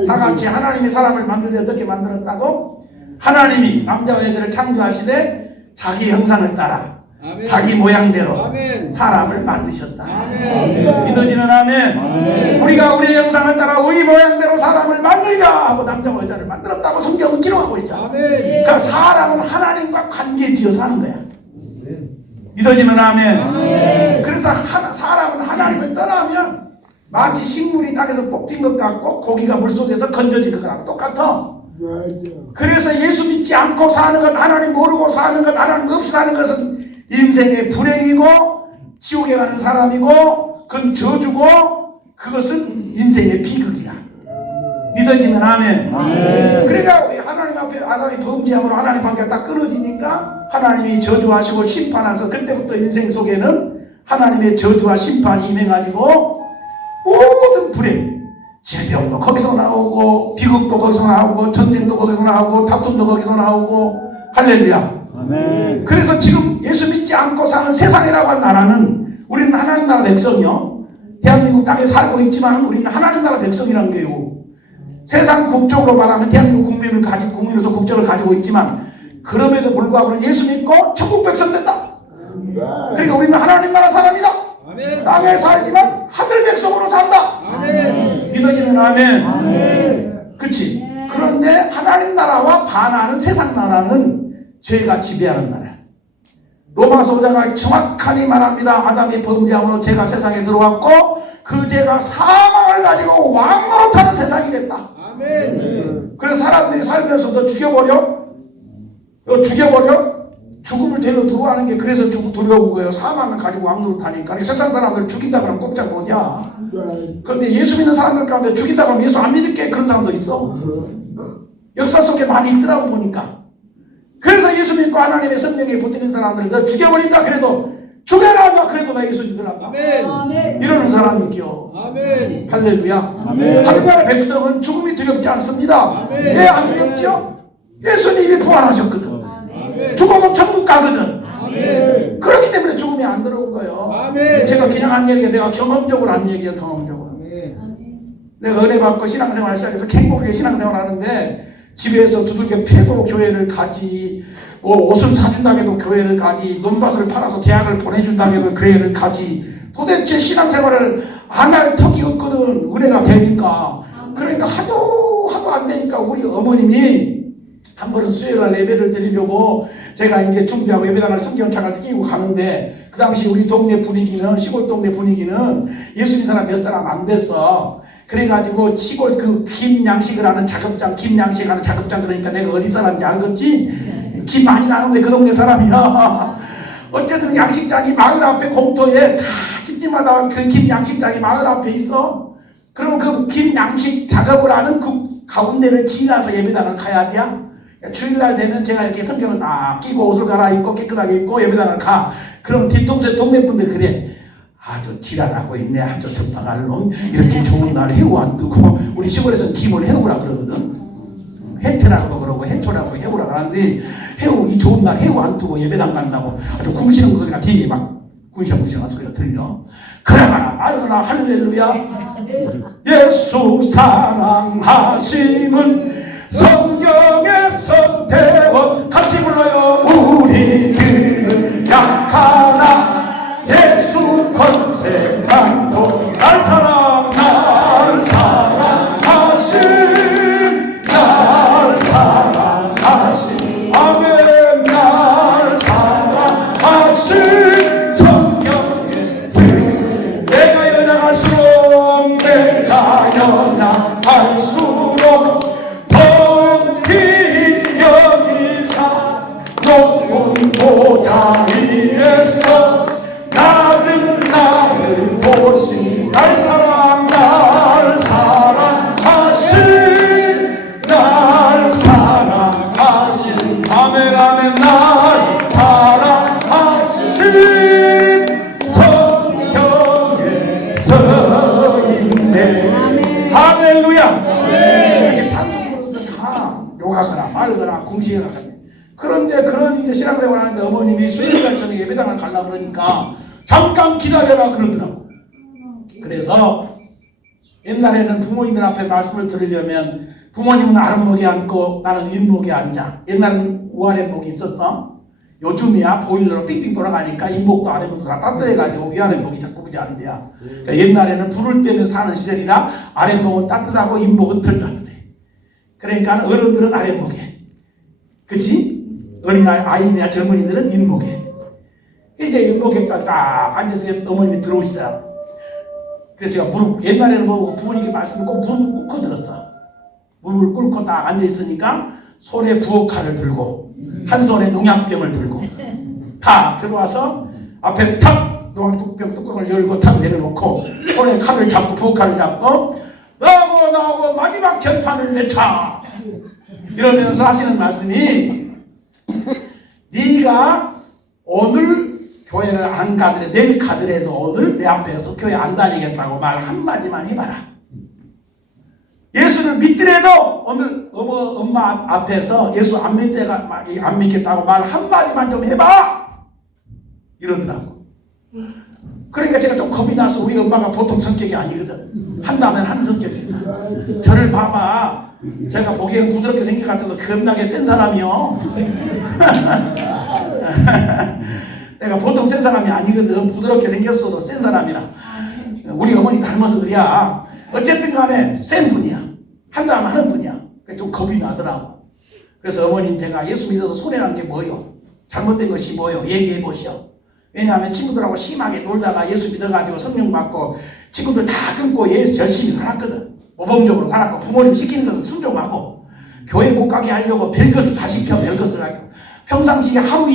다 같이 하나님이 사람을 만들 때 어떻게 만들었다고? 하나님이 남자와 여자를 창조하시되 자기 형상을 따라 아멘. 자기 모양대로 아멘. 사람을 만드셨다. 아멘. 믿어지는 아멘. 우리가 우리의 형상을 따라 우리 모양대로 사람을 만들자 하고 남자와 여자를 만들었다고 성경은 기록하고 있어. 아멘. 그러니까 사람은 하나님과 관계 지어 사는 거야. 믿어지는 아멘. 그래서 사람은 하나님을 떠나면 마치 식물이 땅에서 뽑힌 것 같고 고기가 물속에서 건져진 것하고 똑같아. 그래서 예수 믿지 않고 사는 것, 하나님 모르고 사는 것, 하나님 없이 사는 것은 인생의 불행이고 지옥에 가는 사람이고 그건 저주고 그것은 인생의 비극이야. 믿어지면 아멘. 그러니까 하나님 앞에 아담이 범죄함으로 하나님 관계가 딱 끊어지니까 하나님이 저주하시고 심판하셔서 그때부터 인생 속에는 하나님의 저주와 심판이 임해가지고 모든 불행, 질병도 거기서 나오고 비극도 거기서 나오고 전쟁도 거기서 나오고 다툼도 거기서 나오고 할렐루야. 아멘. 그래서 지금 예수 믿지 않고 사는 세상이라고 하는 나라는 우리는 하나님 나라 백성이요. 대한민국 땅에 살고 있지만 우리는 하나님 나라 백성이라는 게요. 세상 국적으로 말하면 대한민국 국민으로서 국적을 가지고 있지만 그럼에도 불구하고 예수 믿고 천국 백성 됐다. 그러니까 우리는 하나님 나라 사람이다. 아멘. 땅에 살지만 하늘 백성으로 산다. 아멘. 믿어지는 아멘. 그치? 그런데 하나님 나라와 반하는 세상 나라는 죄가 지배하는 나라. 로마서 5장가 정확하게 말합니다. 아담이 범죄함으로 죄가 세상에 들어왔고 그 죄가 사망을 가지고 왕으로 타는 세상이 됐다. 아멘. 그래서 사람들이 살면서 너 죽여버려? 죽음을 데려 들어가는 게 그래서 두려운 거예요. 사망을 가지고 왕으로 타니까. 세상 사람들 죽인다 그러면 꼼짝 못이야. 그런데 예수 믿는 사람들 가운데 죽인다 그러면 예수 안 믿을게 그런 사람도 있어. 역사 속에 많이 있더라고 보니까. 그래서 예수 믿고 하나님의 성령에 붙이는 사람들 너 죽여버린다 그래도 죽여라 그래도 나 예수 믿으란다. 아멘. 이러는 사람이 있기요. 아멘. 할렐루야. 아멘. 하나님의 백성은 죽음이 두렵지 않습니다. 아멘. 왜 안 두렵지요? 예수님이 부활하셨거든. 아멘. 죽어도 천국 가거든. 아멘. 그렇기 때문에 죽음이 안 들어온 거예요. 아멘. 제가 그냥 한 얘기가 내가 경험적으로 한 얘기야. 경험적으로. 아멘. 내가 은혜 받고 신앙생활 시작해서 행복하게 신앙생활 하는데 집에서 두들겨 패도 교회를 가지, 뭐 옷을 사준다고 해도 교회를 가지, 논밭을 팔아서 대학을 보내준다고 해도 교회를 가지. 도대체 신앙생활을 안 할 턱이 없거든. 은혜가 되니까. 그러니까 하도 안 되니까 우리 어머님이 한 번은 수요일날 예배를 드리려고 제가 이제 준비하고 예배당을 성경창을 끼고 가는데 그 당시 우리 동네 분위기는 시골 동네 분위기는 예수 믿는 사람 몇 사람 안 됐어. 그래가지고 시골 그 김양식을 하는 작업장, 김양식 하는 작업장 그러니까 내가 어디 사람인지 알겠지? 김 많이 나는데 그 동네 사람이야. 어쨌든 양식장이 마을 앞에 공터에 다 집집마다 그 김양식장이 마을 앞에 있어. 그럼 그 긴 양식 작업을 하는 그 가운데를 지나서 예배당을 가야 돼요. 주일날 되면 제가 이렇게 성경을 딱 끼고 옷을 갈아입고 깨끗하게 입고 예배당을 가. 그럼 뒤통수에 동네 분들 그래. 아주 지랄하고 있네. 아주 적당할 놈. 이렇게 좋은 날 해우 안 두고 우리 시골에서는 김을 해우라 그러거든. 해태라고 그러고 해초라고 해우라 하는데 해우 이 좋은 날 해우 안 두고 예배당 간다고 아주 궁시렁 소리가 되게 막 궁시렁궁시렁한 소리가 들려. 그러거나 말거나 할렐루야. 예수 사랑하심은 성경에서 배워 같이 불러요. 우리들은 약하나 예수 권세 많도 날 사랑하신 아멘 날 사랑하신 성경에서 내가 연약할수록 더욱히 여기사 높은 보좌 위에서 낮은 나를 보시 날 사랑하신 아멘 아멘 날 사랑하신 성경에 서있네. 할렐루야. 이렇게 찬송으로서 다 욕하거나 말거나 공시하거나. 그런데 그런 이제 신앙생활 하는데 어머님이 수요일날 저녁에 예배당을 가려고 그러니까 잠깐 기다려라 그러더라고. 그래서 옛날에는 부모님들 앞에 말씀을 들으려면 부모님은 아랫목에 앉고 나는 윗목에 앉아. 옛날에는 위아랫목이 있었어. 요즘이야 보일러로 삑삑 돌아가니까 윗목도 아랫목도 다 따뜻해가지고 위아랫목이 자꾸 그지 않는데야. 그러니까 옛날에는 불을 때는 사는 시절이라 아랫목은 따뜻하고 윗목은 덜 따뜻해. 그러니까 어른들은 아랫목에, 그치? 어린아이나 젊은이들은 윗목에. 이제 윗목에 딱 앉아서 어머님이 들어오시더라. 그래서 제가 옛날에는 뭐 부모님께 말씀을 꼭 무릎을 꿇고 들었어. 무릎을 꿇고 딱 앉아있으니까 손에 부엌칼을 들고 한 손에 농약병을 들고 탁 들어와서 앞에 탁 농약병 뚜껑을 열고 탁 내려놓고 손에 칼을 잡고 부엌칼을 잡고 나오고 마지막 결판을 내차 이러면서 하시는 말씀이 네가 오늘 교회를 안 가더라도 내일 가더라도 오늘 내 앞에서 교회 안 다니겠다고 말 한마디만 해봐라. 예수를 믿더라도 오늘 엄마 앞에서 예수 안 믿겠다고 말 한마디만 좀 해봐 이러더라고. 그러니까 제가 좀 겁이 나서 우리 엄마가 보통 성격이 아니거든. 한다면 하는 성격이다. 저를 봐봐. 제가 보기엔 부드럽게 생긴 것 같아도 겁나게 센 사람이요. 내가 보통 센 사람이 아니거든. 부드럽게 생겼어도 센 사람이라. 우리 어머니 닮아서 그래야. 어쨌든 간에 센 분이야. 한다면 하는 분이야. 좀 겁이 나더라고. 그래서 어머니 내가 예수 믿어서 손해난 게 뭐요? 잘못된 것이 뭐요? 얘기해 보시오. 왜냐하면 친구들하고 심하게 놀다가 예수 믿어가지고 성령 받고 친구들 다 끊고 열심히 살았거든. 모범적으로 살았고 부모님 시키는 것은 순종하고 교회 못 가게 하려고 별것을 다 시켜. 별것을 하고 평상시에 하루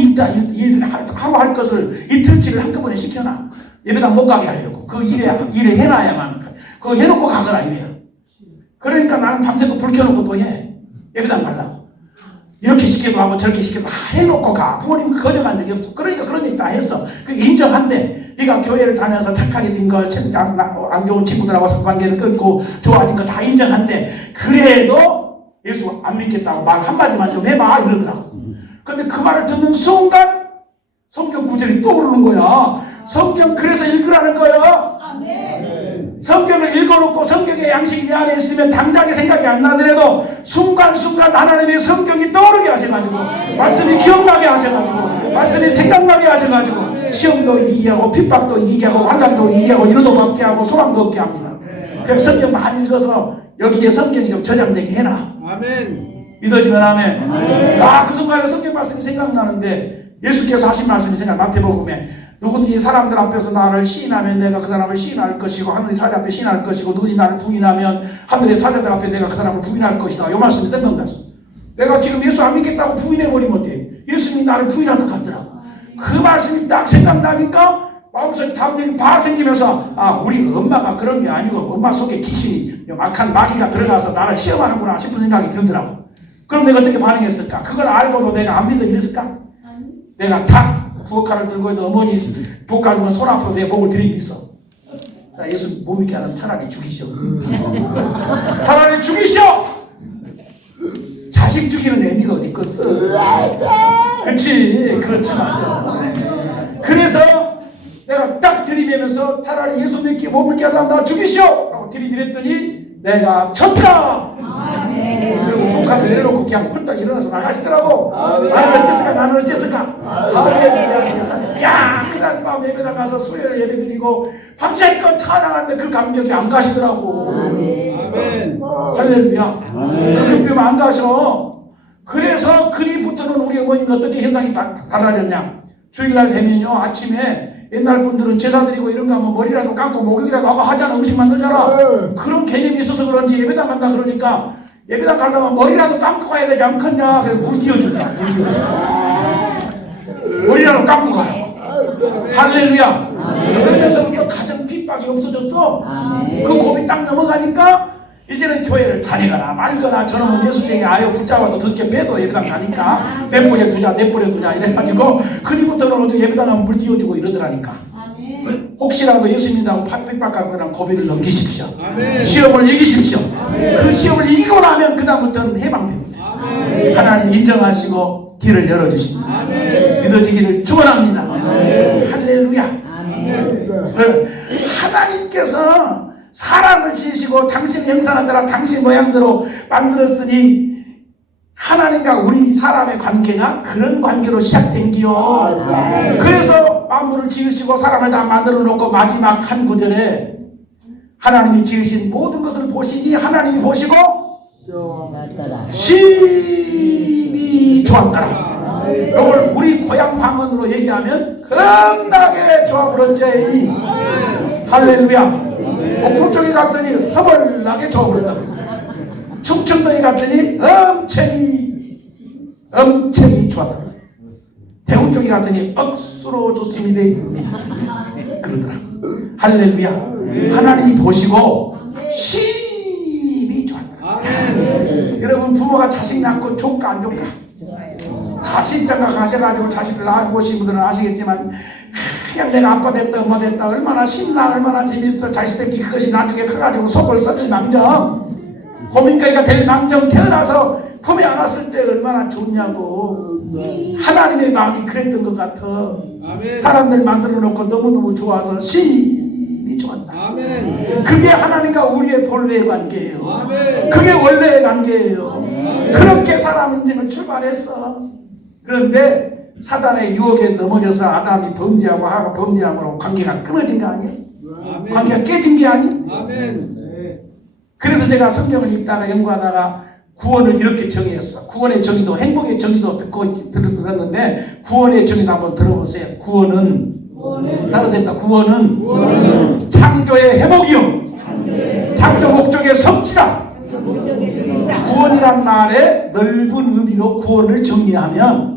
할 것을 이틀치를 한꺼번에 시켜놔. 예배당 못 가게 하려고. 그 일을 해놔야만. 그거 해놓고 가거라 이래요. 그러니까 나는 밤새고 불 켜놓고 또 해. 예배당 가려고. 이렇게 시켜도 하고 저렇게 시켜도 해놓고 가. 부모님 거절한 적이 없어. 그러니까 그런 얘기 다 했어. 그게 인정한대. 네가 교회를 다녀서 착하게진 거, 안 좋은 친구들하고 관계를 끊고 좋아진 거 다 인정한대. 그래도 예수 안 믿겠다고 말 한마디만 좀 해봐 이러더라고. 근데 그 말을 듣는 순간 성경 구절이 떠오르는 거야. 성경 그래서 읽으라는 거야. 성경을 읽어놓고 성경의 양식이 내 안에 있으면 당장에 생각이 안 나더라도 순간순간 하나님의 성경이 떠오르게 하셔가지고 말씀이 기억나게 하셔가지고 말씀이 생각나게 하셔가지고 시험도 이기게 하고 핍박도 이기게 하고 환난도 이기게 하고 이루도 받게 하고 소망도 얻게 합니다. 그래서 성경 많이 읽어서 여기에 성경이 좀 저장되게 해라. 아멘. 믿어지면 아멘. 그 순간에 성경 말씀이 생각나는데 예수께서 하신 말씀이 생각. 마태복음에 누구든지 사람들 앞에서 나를 시인하면 내가 그 사람을 시인할 것이고 하늘의 사자 앞에 시인할 것이고 누구든지 나를 부인하면 하늘의 사자들 앞에 내가 그 사람을 부인할 것이다. 이 말씀이 생각났어. 내가 지금 예수 안 믿겠다고 부인해버리면 어때? 예수님이 나를 부인할 것 같더라고. 그 말씀이 딱 생각나니까 마음속에 담력이 바 생기면서 아 우리 엄마가 그런 게 아니고 엄마 속에 귀신이 악한 마귀가 들어가서 나를 시험하는구나 싶은 생각이 들더라고. 그럼 내가 어떻게 반응했을까? 그걸 알고도 내가 안 믿어 이랬을까? 내가 탁 부엌칼을 들고 해도 어머니 부엌칼 들면 손 앞으로 내 목을 들이밀었어. 예수 못 믿게 하면 차라리 죽이시오. 차라리 죽이시오. 자식 죽이는 애미가 어디 있겠어? 그렇지, 그렇지 맞아. 그래서 내가 딱 들이대면서 차라리 예수 믿기 못 믿게 하려면 나 죽이시오! 라고 들이밀었더니 내가 쳤다! 그리고 북한을 내려놓고 그냥 훌떡 일어나서 나가시더라고. 나는 어쨌을까? 나는 어쨌을까? 야, 그날 밤 예배당 가서 수요일 예배 드리고 밤새껏 찬양하는데 그 감격이 안 가시더라고. 아멘. 할렐루야. 그 감격이 안 가셔. 그래서 그리부터는 우리 어머니는 어떻게 현상이 달라졌냐? 주일날 되면요 아침에 옛날 분들은 제사 드리고 이런 거 하면 머리라도 감고 목욕이라도 하고 하잖아. 음식 만들잖아. 그런 개념이 있어서 그런지 예배당 간다 그러니까 예배당 가려면 머리라도 감고 가야 되지 않겠냐. 그래서 물 끼워주더라. 물 끼워주더라. 머리라도 감고 가라고. 할렐루야. 그러면서부터 가정 핍박이 없어졌어. 그 고비 딱 넘어가니까 이제는 교회를 다니거나 말거나 저놈은 예수님이 아예 붙잡아도 듣게 빼도 예배당 가니까 내 뽀에 두냐 내 뽀에 두냐 이래가지고 그리부터는 예배당 가면 물 띄워주고 이러더라니까. 혹시라도 예수 믿는다고 핍박하고 그냥 고비를 넘기십시오. 시험을 이기십시오. 그 시험을 이기고 나면 그 다음부터는 해방됩니다. 하나님 인정하시고 길을 열어주십니다. 믿어지기를 축원합니다. 할렐루야. 하나님께서 사람을 지으시고 당신 형상을 따라 당신 모양대로 만들었으니 하나님과 우리 사람의 관계가 그런 관계로 시작된기요. 그래서 만물을 지으시고 사람을 다 만들어 놓고 마지막 한 구절에 하나님이 지으신 모든 것을 보시니 하나님이 보시고 심히 좋았더라. 이걸 우리 고향 방언으로 얘기하면 겁나게 좋아버렸지. 할렐루야. 북쪽에 갔더니 허벌나게 좋아버렸다. 충청도에 갔더니 엄청이 좋았다. 대구 쪽에 갔더니 억수로 좋습니다. 그러더라. 할렐루야. 하나님이 보시고 심히 좋았다. 여러분 부모가 자식 낳고 좋을까 안 좋을까? 가신장가 가셔가지고 자식을 낳아보신 분들은 아시겠지만 그냥 내가 아빠 됐다 엄마 됐다 얼마나 신나 얼마나 재밌어. 자식 새끼 그것이 나중에 커가지고 속을 썩을 망정 고민거리가 될 망정 태어나서 품에 안았을 때 얼마나 좋냐고. 하나님의 마음이 그랬던 것 같아. 사람들 만들어 놓고 너무너무 좋아서 심히 좋았다. 그게 하나님과 우리의 본래의 관계예요. 그게 원래의 관계예요. 그렇게 사람 인생을 출발했어. 그런데 사단의 유혹에 넘어져서 아담이 범죄하고 하가 범죄함으로 관계가 끊어진 거 아니야? 관계가 깨진 게 아니야? 그래서 제가 성경을 읽다가 연구하다가 구원을 이렇게 정의했어. 구원의 정의도 행복의 정의도 들었는데 구원의 정의도 한번 들어보세요. 구원은 따라서 구원은 창조의 회복이요 창조 목적의 성취다. 구원이란 말의 넓은 의미로 구원을 정리하면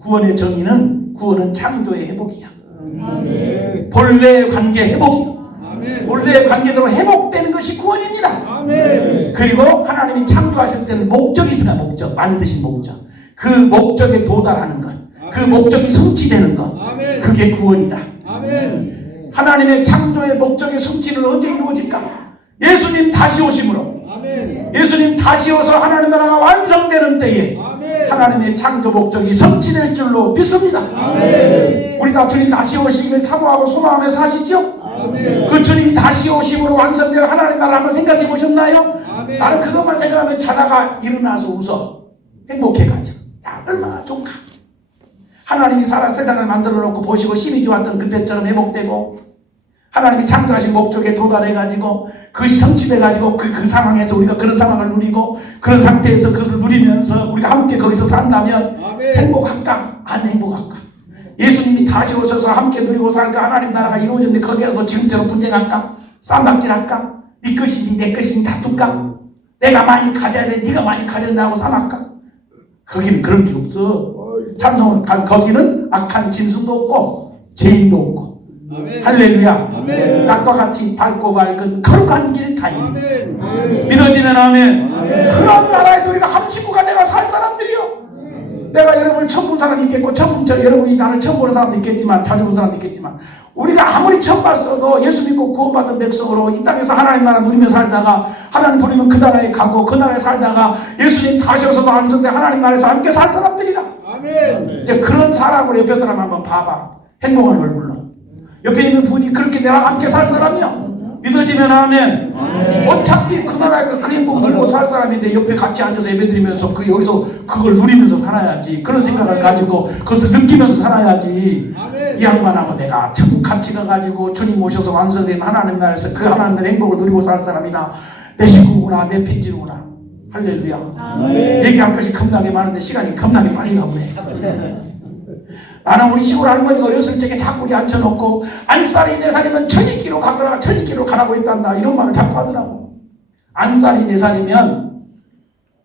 구원의 정의는 구원은 창조의 회복이야. 본래의 관계 회복이야. 본래의 관계대로 회복되는 것이 구원입니다. 그리고 하나님이 창조하실 때는 목적이 있으나 목적, 만드신 목적. 그 목적에 도달하는 것. 그 목적이 성취되는 것. 그게 구원이다. 하나님의 창조의 목적의 성취를 언제 이루어질까? 예수님 다시 오심으로. 예수님 다시 오서 하나님 나라가 완성되는 때에 하나님의 창조 목적이 성취될 줄로 믿습니다. 우리 다 주님 다시 오시기를 사모하고 소망하며 사시죠? 그 주님이 다시 오심으로 완성될 하나님 나라 한번 생각해 보셨나요? 나는 그것만 생각하면 자다가 일어나서 웃어. 행복해가지고. 야, 얼마나 좋을까? 하나님이 세상을 만들어 놓고 보시고 심히 좋았던 그때처럼 회복되고 하나님이 창조하신 목적에 도달해가지고 그것이 성취돼가지고 그 상황에서 우리가 그런 상황을 누리고 그런 상태에서 그것을 누리면서 우리가 함께 거기서 산다면 행복할까? 안 행복할까? 예수님이 다시 오셔서 함께 누리고 살까? 하나님 나라가 이루어졌는데 거기에서 지금처럼 분쟁할까? 쌈박질할까? 네 것이니 내 것이니 다툴까? 내가 많이 가져야 돼 네가 많이 가졌나고 싸움할까? 거기는 그런 게 없어. 참동은 거기는 악한 짐승도 없고 죄인도 없고 할렐루야. 아멘. 낙과 같이 밝고 밝은 거룩한 길 가니 아멘. 믿어지면 아멘. 그런 나라에서 우리가 한 식구가 내가 살 사람들이요. 내가 여러분을 처음 본 사람이 있겠고 여러분이 나를 처음 보는 사람도 있겠지만 자주 본 사람도 있겠지만 우리가 아무리 처음 봤어도 예수 믿고 구원받은 백성으로 이 땅에서 하나님 나라 누리며 살다가 하나님 부르면 그 나라에 가고 그 나라에 살다가 예수님 다시 오셔서 안성대 하나님 나라에서 함께 살 사람들이라. 아멘. 이제 그런 사람을 옆에 사람 한번 봐봐. 행복한 얼굴로 옆에 있는 분이 그렇게 내가 함께 살 사람이야. 믿어지면 아멘. 어차피 그 나라에 그 행복 누리고 살 사람인데 옆에 같이 앉아서 예배드리면서 그 여기서 그걸 누리면서 살아야지. 그런 생각을 가지고 그것을 느끼면서 살아야지. 아멘. 이 양반하고 내가 천국 같이 가가지고 주님 오셔서 완성된 하나님 나라에서 그 하나님 나라의 행복을 누리고 살 사람이다. 내 식구구나 내 핏줄구나. 할렐루야. 얘기할 것이 겁나게 많은데 시간이 겁나게 많이 나오네. 나는 우리 시골 할머니가 어렸을 적에 자꾸 우리 앉혀놓고 안살이 4살이면 천리길로 가거라 천리길로 가라고 했단다 이런 말을 자꾸 하더라고. 안살이 4살이면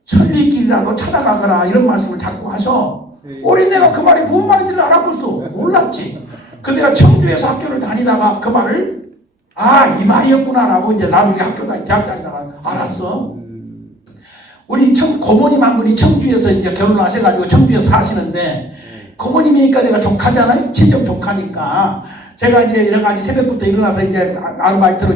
천리길이라도 찾아가거라 이런 말씀을 자꾸 하셔. 어린애가 그 말이 뭔 말인지를 알아봤어. 몰랐지. 근데 내가 청주에서 학교를 다니다가 그 말을 이 말이었구나 라고 이제 나중에 대학 다니다가 알았어. 우리 고모님 한 분이 청주에서 이제 결혼을 하셔가지고 청주에서 사시는데 고모님이니까 내가 조카잖아요. 친정 조카니까. 제가 이제 여러 가지 새벽부터 일어나서 이제 아르바이트로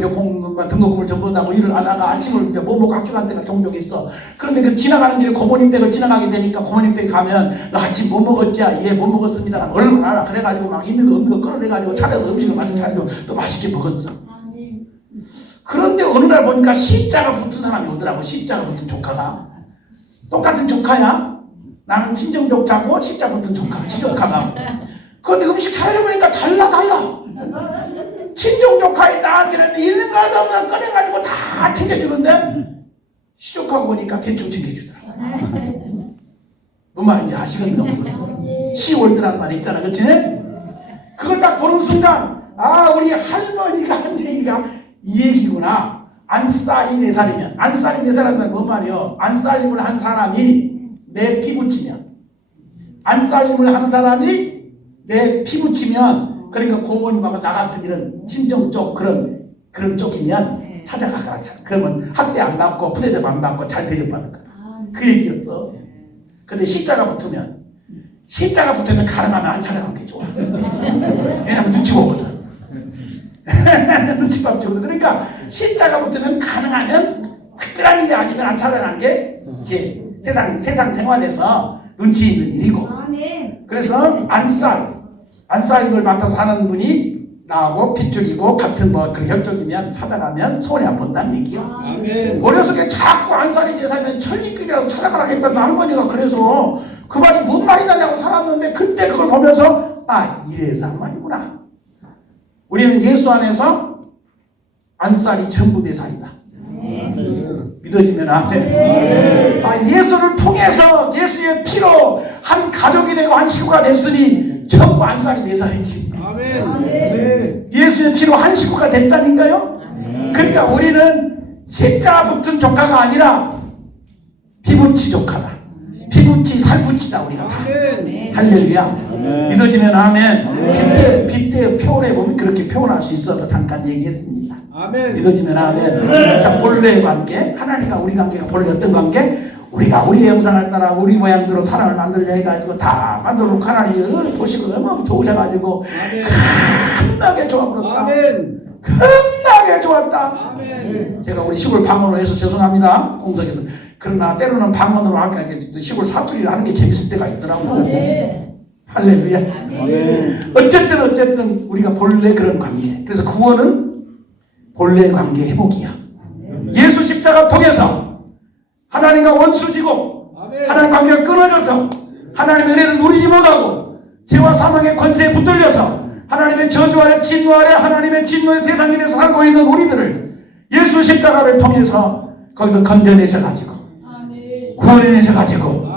등록금을 전부하고 일을 하다가 아침을 이제 뭐 먹고 학교 간 데가 종종 있어. 그런데 그 지나가는 길에 고모님 댁을 지나가게 되니까 고모님 댁 가면 너 아침 뭐 먹었지? 예, 못 먹었습니다. 얼른 알아. 그래가지고 막 있는 거 없는 거 끌어내가지고 차려서 음식을 맛있게 차려서 또 맛있게 먹었어. 그런데 어느 날 보니까 시자가 붙은 사람이 오더라고. 시자가 붙은 조카가. 똑같은 조카야. 나는 친정 조카고 시자 붙은 조카, 시조카가. 그런데 음식 차려보니까 달라. 친정 조카에 나한테는 있는 거 없는 거 꺼내가지고 다 챙겨주는데 시조카 보니까 대충 챙겨주더라고. 뭔 말인지 아시겠나 모르겠어. 10월드란 말이 있잖아, 그치? 그걸 딱 보는 순간 우리 할머니가 한 얘기가 이 얘기구나. 안살이 4살이면 안살이 4살이면 뭔 말이요? 안살림을 한 사람이 내 피부치면 안살림을 하는 사람이 내 피부치면 그러니까 고모님하고 나 같은 이런 친정 쪽 그런 쪽이면 찾아가라. 그러면 학대 안 받고 푸대접 안 받고 잘 대접받을 거야. 그 얘기였어. 근데 시자가 붙으면 가능하면 안 찾아가는 게 좋아. 왜냐면 눈치 보거든. 눈치밥 주거든. 그러니까 시자가 붙으면 가능하면 특별한 일이 아니면 안 찾아가는 게 이게 세상 생활에서 눈치 있는 일이고. 그래서 안살림을 맡아서 하는 분이 나하고 핏줄이고 같은 그 혈족이면 찾아가면 손해 안 본다는 얘기요. 어렸을 때 자꾸 안살이 4살이면 천리길이라도 찾아가라겠다는 할머니가 그래서 그 말이 뭔 말이냐고 살았는데 그때 그걸 보면서 이래서 한 말이구나. 우리는 예수 안에서 안살이 전부 4살이다. 믿어지면 아멘. 예수를 통해서 예수의 피로 한 가족이 되고 한 식구가 됐으니 전부 안살이 4살이지. 아멘. 예수의 피로 한 식구가 됐다니까요. 그러니까 우리는 십자 붙은 조카가 아니라 피부치 조카다. 피부치 살부치다 우리가. 할렐루야. 믿어지면 아멘. 빗대 표현해 보면 그렇게 표현할 수 있어서 잠깐 얘기했습니다. 믿어지면 아멘. 자, 본래의 관계, 하나님과 우리 관계가 본래 어떤 관계? 우리가 우리의 형상을 따라 우리 모양대로 사람을 만들려 해가지고 다 만들어 놓고 하나님이 보시고 너무 좋으셔가지고 겁나게 좋아버렸다. 겁나게 좋았다. 제가 우리 시골 방언으로 해서 죄송합니다. 공석에서. 그러나 때로는 방언으로 하니까 시골 사투리를 하는 게 재밌을 때가 있더라고요. 할렐루야. 어쨌든 우리가 본래 그런 관계. 그래서 구원은 본래 관계 회복이야. 예수 십자가 통해서 하나님과 원수지고 하나님 관계가 끊어져서 하나님의 은혜를 누리지 못하고 죄와 사망의 권세에 붙들려서 하나님의 저주 아래 진노 아래 하나님의 진노의 대상이 돼서 살고 있는 우리들을 예수 십자가를 통해서 거기서 건져내셔가지고 구원해내셔가지고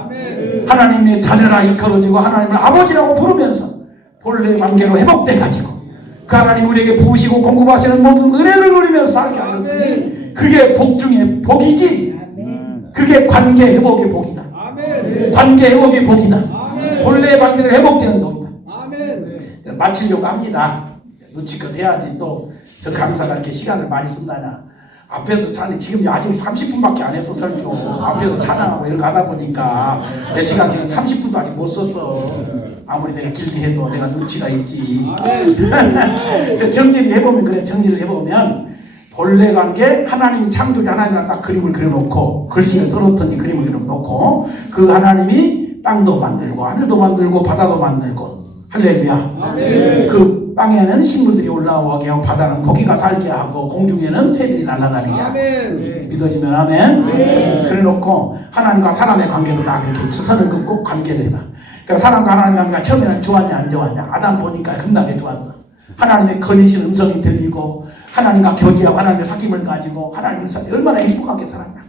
하나님의 자녀라 일컬어지고 하나님을 아버지라고 부르면서 본래 관계로 회복돼가지고 그 하나님 우리에게 부으시고 공급하시는 모든 은혜를 누리면서 살게 하셨으니 그게 복 중에 복이지. 그게 관계 회복의 복이다. 관계 회복의 복이다. 본래의 관계를 회복되는 복이다. 마치려고 합니다. 눈치껏 해야지. 또 저 강사가 이렇게 시간을 많이 쓴다냐. 앞에서 자네 지금 아직 30분밖에 안 했어 설교. 앞에서 찬양하고 이런 거 하다 보니까 내 시간 지금 30분도 아직 못 썼어. 아무리 내가 길게 해도 내가 눈치가 있지. 정리를 해보면 그래. 정리를 해보면 본래 관계 하나님 창조자 하나님이랑 딱 그림을 그려놓고 글씨를 써놓더니 그림을 그려놓고 그 하나님이 땅도 만들고 하늘도 만들고 바다도 만들고 할렐루야. 그 땅에는 식물들이 올라오게 하고 바다는 고기가 살게 하고 공중에는 새들이 날아다니게 하고 믿어지면 아멘. 그래놓고 하나님과 사람의 관계도 딱 이렇게 선을 긋고 관계를 해봐. 그러니까 사람과 하나님 관계가 처음에는 좋았냐 안 좋았냐. 아담 보니까 겁나게 좋았어. 하나님의 거니신 음성이 들리고 하나님과 교제하고 하나님의 사귐을 가지고 하나님을 얼마나 행복하게 살았냐.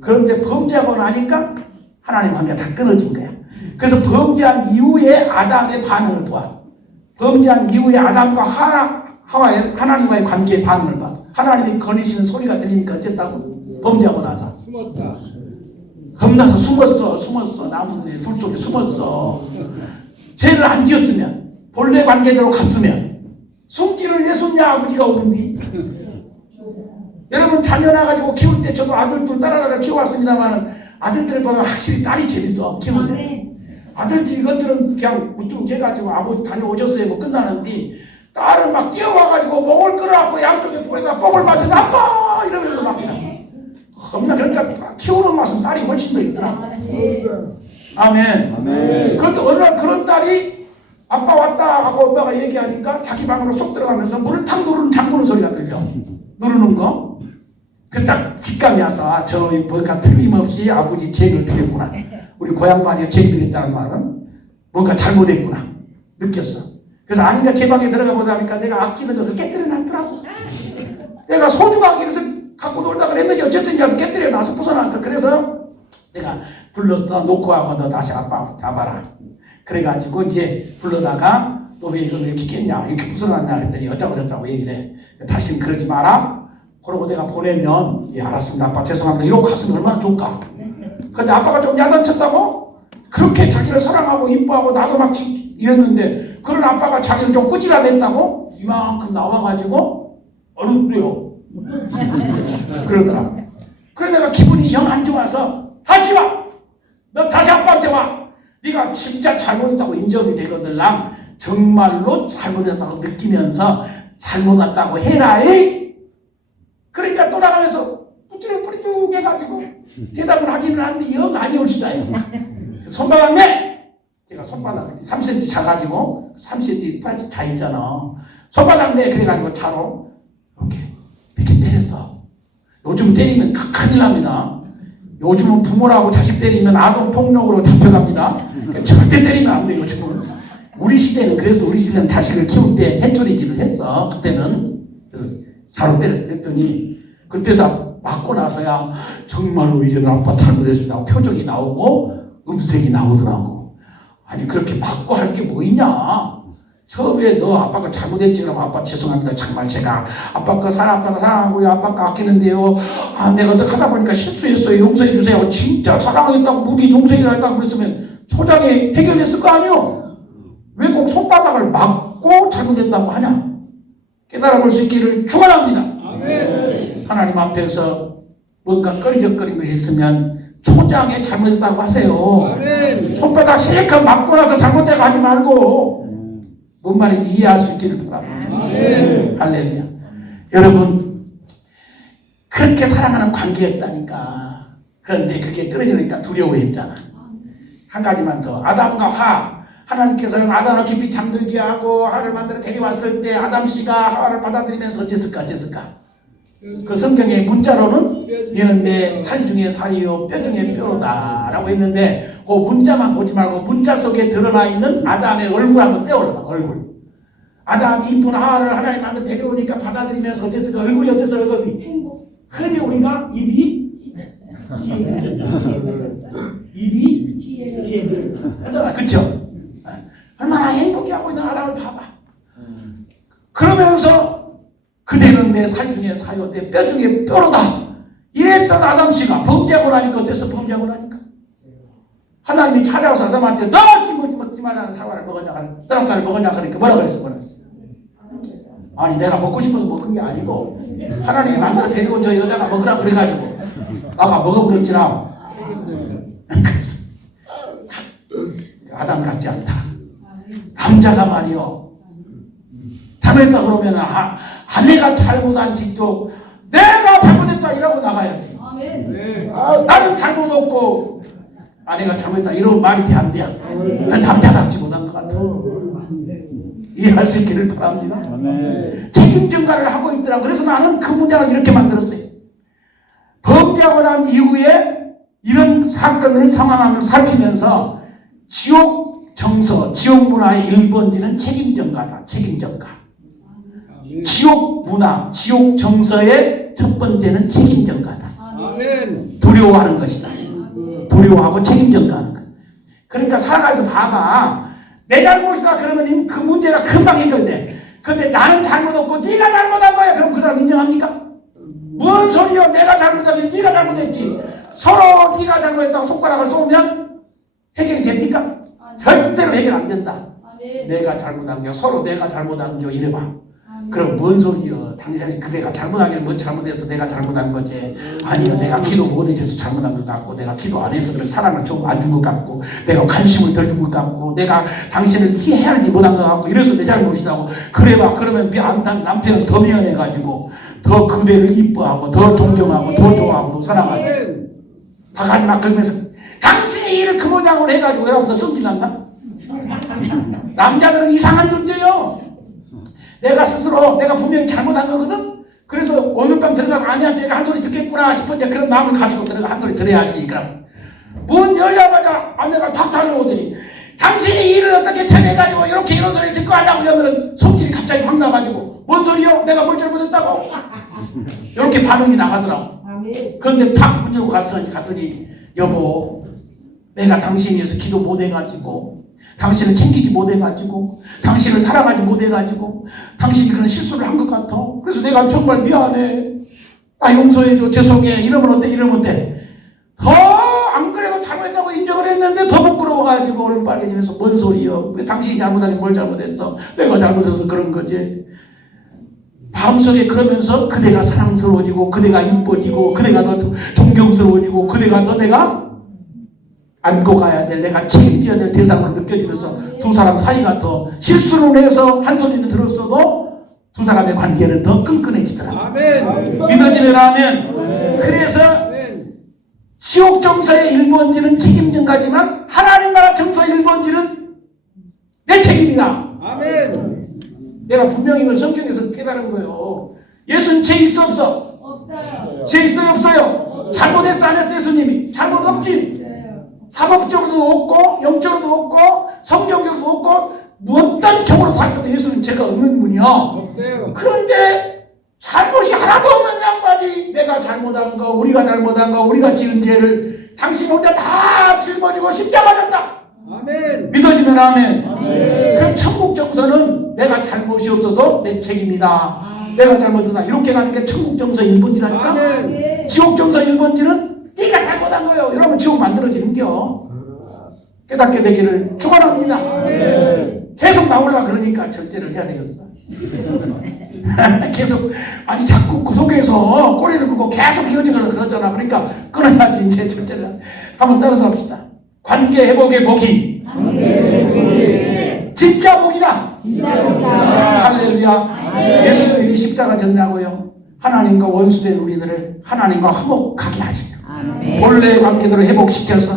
그런데 범죄하고 나니까 하나님 관계가 다 끊어진 거야. 그래서 범죄한 이후에 아담의 반응을 봐. 범죄한 이후에 아담과 하와의 하나님과의 관계의 반응을 봐. 하나님이 거니시는 소리가 들리니까 어쨌다고? 범죄하고 나서 겁나서 숨었어. 나무들 불 속에 숨었어. 죄를 안 지었으면 본래 관계대로 갔으면 숨기를 예수냐 아버지가 오는디. 여러분 자녀 나가지고 키울 때 저도 아들들 딸아이를 키워왔습니다만 아들들보다 확실히 딸이 재밌어 키우는데. 아들들이 이것들은 그냥 우뚝 해가지고 아버지 다녀오셨어요 뭐 끝나는데 딸은 막 뛰어와가지고 목을 끌어안고 양쪽에 볼에다 뽕을 맞춰서 아빠 이러면서 막 그냥 겁나. 그러니까 키우는 맛은 딸이 훨씬 더 있더라. 아멘. 그런데 어느 날 그런 딸이 아빠 왔다 하고 엄마가 얘기하니까 자기 방으로 쏙 들어가면서 물을 탁 누르는 잠그는 소리가 들려. 누르는 거. 그 딱 직감이 와서 저놈이 뭔가 틀림없이 아버지 죄를 드렸구나. 우리 고향말에 죄를 드렸다는 말은 뭔가 잘못했구나 느꼈어. 그래서 아닌가 제 방에 들어가 보다 보니까 내가 아끼는 것을 깨뜨려 놨더라고. 내가 소중하게 여기서 갖고 놀다 그랬는데 어쨌든 깨뜨려 놔서 부숴놨어. 그래서 내가 불렀어. 놓고 하고 너 다시 아빠 잡아라. 그래가지고 이제 불러다가 너 왜 이걸 이렇게 깼냐 이렇게 부숴놨냐 그랬더니 어쩌고 얘기를 해. 다시는 그러지 마라. 그러고 내가 보내면 예 알았습니다 아빠 죄송합니다 이러고 갔으면 얼마나 좋을까. 근데 아빠가 좀 야단쳤다고? 그렇게 자기를 사랑하고 이뻐하고 나도 막 이랬는데 그런 아빠가 자기를 좀 꾸지라냈다고? 이만큼 나와가지고 어른도요 그러더라. 그래 내가 기분이 영 안 좋아서 다시 와! 너 다시 아빠한테 와! 네가 진짜 잘못했다고 인정이 되거든. 정말로 잘못했다고 느끼면서 잘못했다고 해라. 그러니까 또 나가면서 뿌리쭉 해가지고 대답을 하기는 하는데 영 많이 올시다요. 손바닥 내! 제가 손바닥 3cm 차가지고 3cm 플라스틱 차 있잖아. 손바닥 내! 그래가지고 차로 이렇게 때렸어. 요즘 때리면 큰일 납니다. 요즘은 부모라고 자식 때리면 아동폭력으로 잡혀갑니다. 절대 때리면 안 돼요. 요즘은. 우리 시대는 그래서 우리 시대는 자식을 키울 때 해초리질을 했어. 그때는. 그래서 차로 때렸어. 그랬더니 그때서 맞고 나서야 정말로 이제는 아빠 잘못했습니다. 표정이 나오고 음색이 나오더라고. 아니 그렇게 맞고 할 게 뭐 있냐. 처음에 너 아빠가 잘못했지 그러면 아빠 죄송합니다. 정말 제가 아빠가 사랑하고요. 아빠가 아끼는데요. 내가 어떻게 하다 보니까 실수했어요. 용서해 주세요. 진짜 사랑하겠다고 무기 용서해달라고 그랬으면 초장에 해결됐을 거 아니요. 왜 꼭 손바닥을 맞고 잘못했다고 하냐. 깨달아 볼 수 있기를 축원합니다. 아멘. 하나님 앞에서 뭔가 꺼리적거리는 것이 있으면 초장에 잘못했다고 하세요. 아멘. 손바닥 실컷 맞고 나서 잘못되고 하지 말고 뭔 말인지 이해할 수 있기를 바랍니다. 아멘. 할렐루야. 여러분 그렇게 사랑하는 관계였다니까. 그런데 그게 끊어지니까 두려워했잖아. 한 가지만 더. 아담과 하나님께서는 아담을 깊이 잠들게 하고 하를 만들어 데려왔을 때 아담씨가 하와를 받아들이면서 어쨌을까. 그 성경의 문자로는 얘는 내 살 중에 살이요 뼈 중에 뼈로다 라고 했는데 그 문자만 보지 말고 문자 속에 드러나 있는 아담의 얼굴 한번 떼어올라. 얼굴. 아담이 이쁜 하와를 하나님 만들어 데려오니까 받아들이면서 어쨌을까. 얼굴이 어땠어? 얼굴이 행복. 흔히 우리가 입이 하잖아. 그쵸? 얼마나 행복해하고 있는 아담을 봐봐. 그러면서 그대는 내 살 중에 살이요 내 뼈 중에 뼈로다. 이랬던 아담씨가 범죄하고 나니까 어땠어? 범죄하고 나니까 하나님이 찾아와서 아담한테 너 먹지 말라는 사과를 먹었냐 쌀쌀가를 먹었냐 그러니까 뭐라고 했어? 아니 내가 먹고 싶어서 먹은 게 아니고 하나님이 만들어 데리고 저 여자가 먹으라 그래가지고 나가 먹어버렸지라. 그래서 아담 같지 않다. 남자가 말이요 잘못했다 그러면 아내가 잘못한 짓도 내가 잘못했다 이러고 나가야지. 나는 잘못 없고 아내가 잘못했다 이러고 말이 돼 안 돼요? 남자답지 못한 것 같아. 이해할 수 있기를 바랍니다. 아멘. 책임 전가를 하고 있더라고. 그래서 나는 그 문장을 이렇게 만들었어요. 범죄하고 난 이후에 이런 사건을 상황을 살피면서 지옥 정서, 지옥 문화의 1번지는 책임 전가다. 책임 전가. 지옥 문화, 지옥 정서의 첫 번째는 책임 전가다. 아멘. 두려워하는 것이다. 두려워하고 책임 전가하는 것. 그러니까 살아가면서 봐봐. 내 잘못이다 그러면 그 문제가 금방 해결돼. 근데 나는 잘못 없고 네가 잘못한 거야. 그럼 그 사람 인정합니까? 뭔 소리야. 내가 잘못하면 네가 잘못했지. 서로 네가 잘못했다고 손가락을 쏘면 해결이 됩니까? 절대로 해결 안 된다. 내가 잘못한 게 서로 내가 잘못한 게 이래봐. 그럼 뭔 소리여. 당신이 그대가 잘못하기는 뭐 잘못해서 내가 잘못한 거지. 아니요 내가 기도 못 해줘서 잘못한 것 같고 내가 기도 안 해서 그런 사랑을 좀 안 준 것 같고 내가 관심을 덜 준 것 같고 내가 당신을 이해하지 못한 것 같고 이래서 내 잘못이라고 그래봐. 그러면 남편은 더 미안해가지고 더 그대를 이뻐하고 더 존경하고 더 좋아하고 더 사랑하지. 다 가지 마. 그러면서 당신이 일을 그 모양으로 해가지고 여러분들 성질난다? 남자들은 이상한 존재요. 내가 스스로 내가 분명히 잘못한 거거든. 그래서 오늘 밤 들어가서 아내한테 내가 한 소리 듣겠구나 싶은데 그런 마음을 가지고 들어가 한 소리 들어야지. 그럼 문 열자마자 아내가 탁 달려오더니 당신이 일을 어떻게 처리해가지고 이렇게 이런 소리 듣고 하냐고 이러면 성질이 갑자기 확 나가지고 뭔 소리요? 내가 뭘 잘못했다고? 이렇게 반응이 나가더라고. 그런데 탁 문 열고 갔더니 여보 내가 당신이 위해서 기도 못 해가지고 당신을 챙기지 못해가지고 당신을 사랑하지 못해가지고 당신이 그런 실수를 한 것 같아. 그래서 내가 정말 미안해. 나 용서해줘. 죄송해. 이러면 어때? 이러면 어때? 더 안 그래도 잘못했다고 인정을 했는데 더 부끄러워가지고 얼른 빨개지면서 뭔 소리여. 왜 당신이 잘못하니 뭘 잘못했어? 내가 잘못해서 그런 거지. 마음속에 그러면서 그대가 사랑스러워지고 그대가 이뻐지고 그대가 더 존경스러워지고 그대가 더 내가 안고 가야 될 내가 책임져야 될 대상으로 느껴지면서 두 사람 사이가 더 실수를 해서 한 소리는 들었어도 두 사람의 관계는 더 끈끈해지더라고요. 아멘. 믿어지면 아멘. 그래서 지옥 정서의 1번지는 책임 전가지만 하나님 나라 정서 1번지는 내 책임이다. 아멘. 내가 분명히 이걸 성경에서 깨달은 거예요. 예수는 죄 있어 없어? 없어요. 죄 있어요 없어요? 잘못했어 안 했어 예수님이? 잘못 없지. 사법적으로도 없고 영적으로도 없고 성경적으로도 없고 어떤 경우로 살펴도 예수는 죄가 없는 분이야. 없어요. 그런데 잘못이 하나도 없는 양반이 내가 잘못한 거 우리가 잘못한 거 우리가 지은 죄를 당신 혼자 다 짊어지고 십자가 졌다. 아멘. 믿어지면 아멘. 그래서 천국 정서는 내가 잘못이 없어도 내 책임이다. 내가 잘못했다. 이렇게 가는 게 천국 정서 1번지라니까. 아멘. 지옥 정서 1번지는 네가 잘못한 거예요. 여러분 지옥 만들어지는겨. 깨닫게 되기를 축원합니다. 계속 나오려 그러니까 절제를 해야 되겠어. 계속 아니 자꾸 그 속에서 꼬리를 물고 계속 이어지거나 그러잖아. 그러니까 끊어야지 이제 절제를. 한번 따라서 합시다. 관계 회복의 복이 진짜 복이다. 할렐루야. 예수님이 십자가 졌냐고요. 하나님과 원수된 우리들을 하나님과 화목하게 하시며 본래의 관계대로 회복시켜서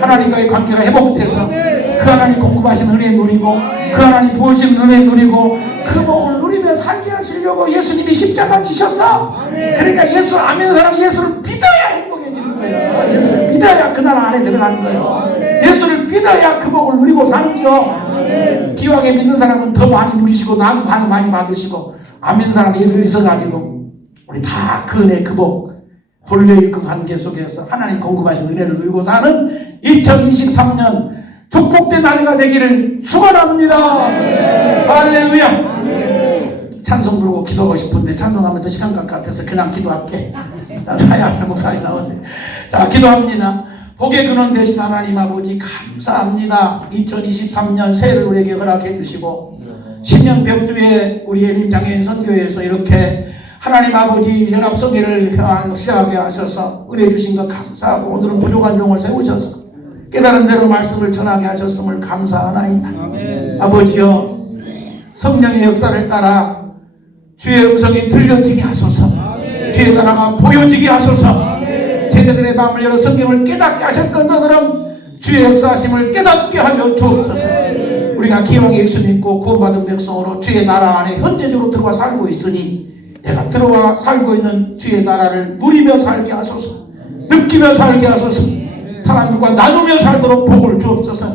하나님과의 관계가 회복돼서 그 하나님 공급하신 은혜 누리고 그 하나님 부으신 은혜 누리고 그 복을 누리며 살게 하시려고 예수님이 십자가 지셨어. 그러니까 예수 안 믿는 사람은 예수를 믿어야 행복해지는 거예요. 예수를 믿어야 그 나라 안에 들어가는 거예요. 예수를 믿어야 그 복을 누리고 사는겨. 기왕에 믿는 사람은 더 많이 누리시고 나는 많이 받으시고 안 믿는 사람은 예수 있어가지고 우리 다 그 은혜 그 복 본래의 그 관계 속에서 하나님 공급하신 은혜를 누리고 사는 2023년 축복된 한 해가 되기를 축원합니다. 할렐루야. 찬송 부르고 기도하고 싶은데 찬송하면 더 시간 갈 것 같아서 그냥 기도할게. 사야 목사님 나오세요. 자, 기도합니다. 복의 근원 되신 하나님 아버지 감사합니다. 2023년 새해를 우리에게 허락해 주시고 신년벽두에 우리 예림 장애인 선교회에서 이렇게 하나님 아버지 연합성회를 시작하게 하셔서 은혜 주신 것 감사하고 오늘은 부족한 종을 세우셔서 깨달은 대로 말씀을 전하게 하셨음을 감사하나이다. 아버지여, 성령의 역사를 따라 주의 음성이 들려지게 하소서. 주의 나라가 보여지게 하소서. 제자들의 마음을 열어 성경을 깨닫게 하셨던 것처럼 주의 역사하심을 깨닫게 하여 주옵소서. 우리가 기왕에 예수 믿고 구원받은 백성으로 주의 나라 안에 현재적으로 들어와 살고 있으니 내가 들어와 살고 있는 주의 나라를 누리며 살게 하소서. 느끼며 살게 하소서. 사람들과 나누며 살도록 복을 주옵소서.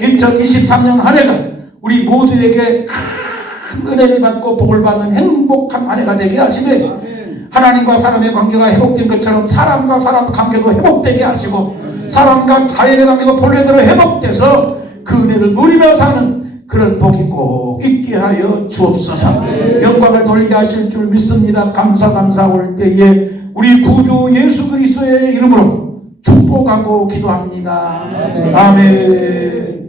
2023년 한 해가 우리 모두에게 큰 은혜를 받고 복을 받는 행복한 한 해가 되게 하시되 하나님과 사람의 관계가 회복된 것처럼 사람과 사람 관계도 회복되게 하시고 사람과 자연의 관계도 본래대로 회복돼서 그 은혜를 누리며 사는 그런 복이 꼭 있게 하여 주옵소서. 영광을 돌리게 하실 줄 믿습니다. 감사 올 때에 우리 구주 예수 그리스도의 이름으로 축복하고 기도합니다. 아멘.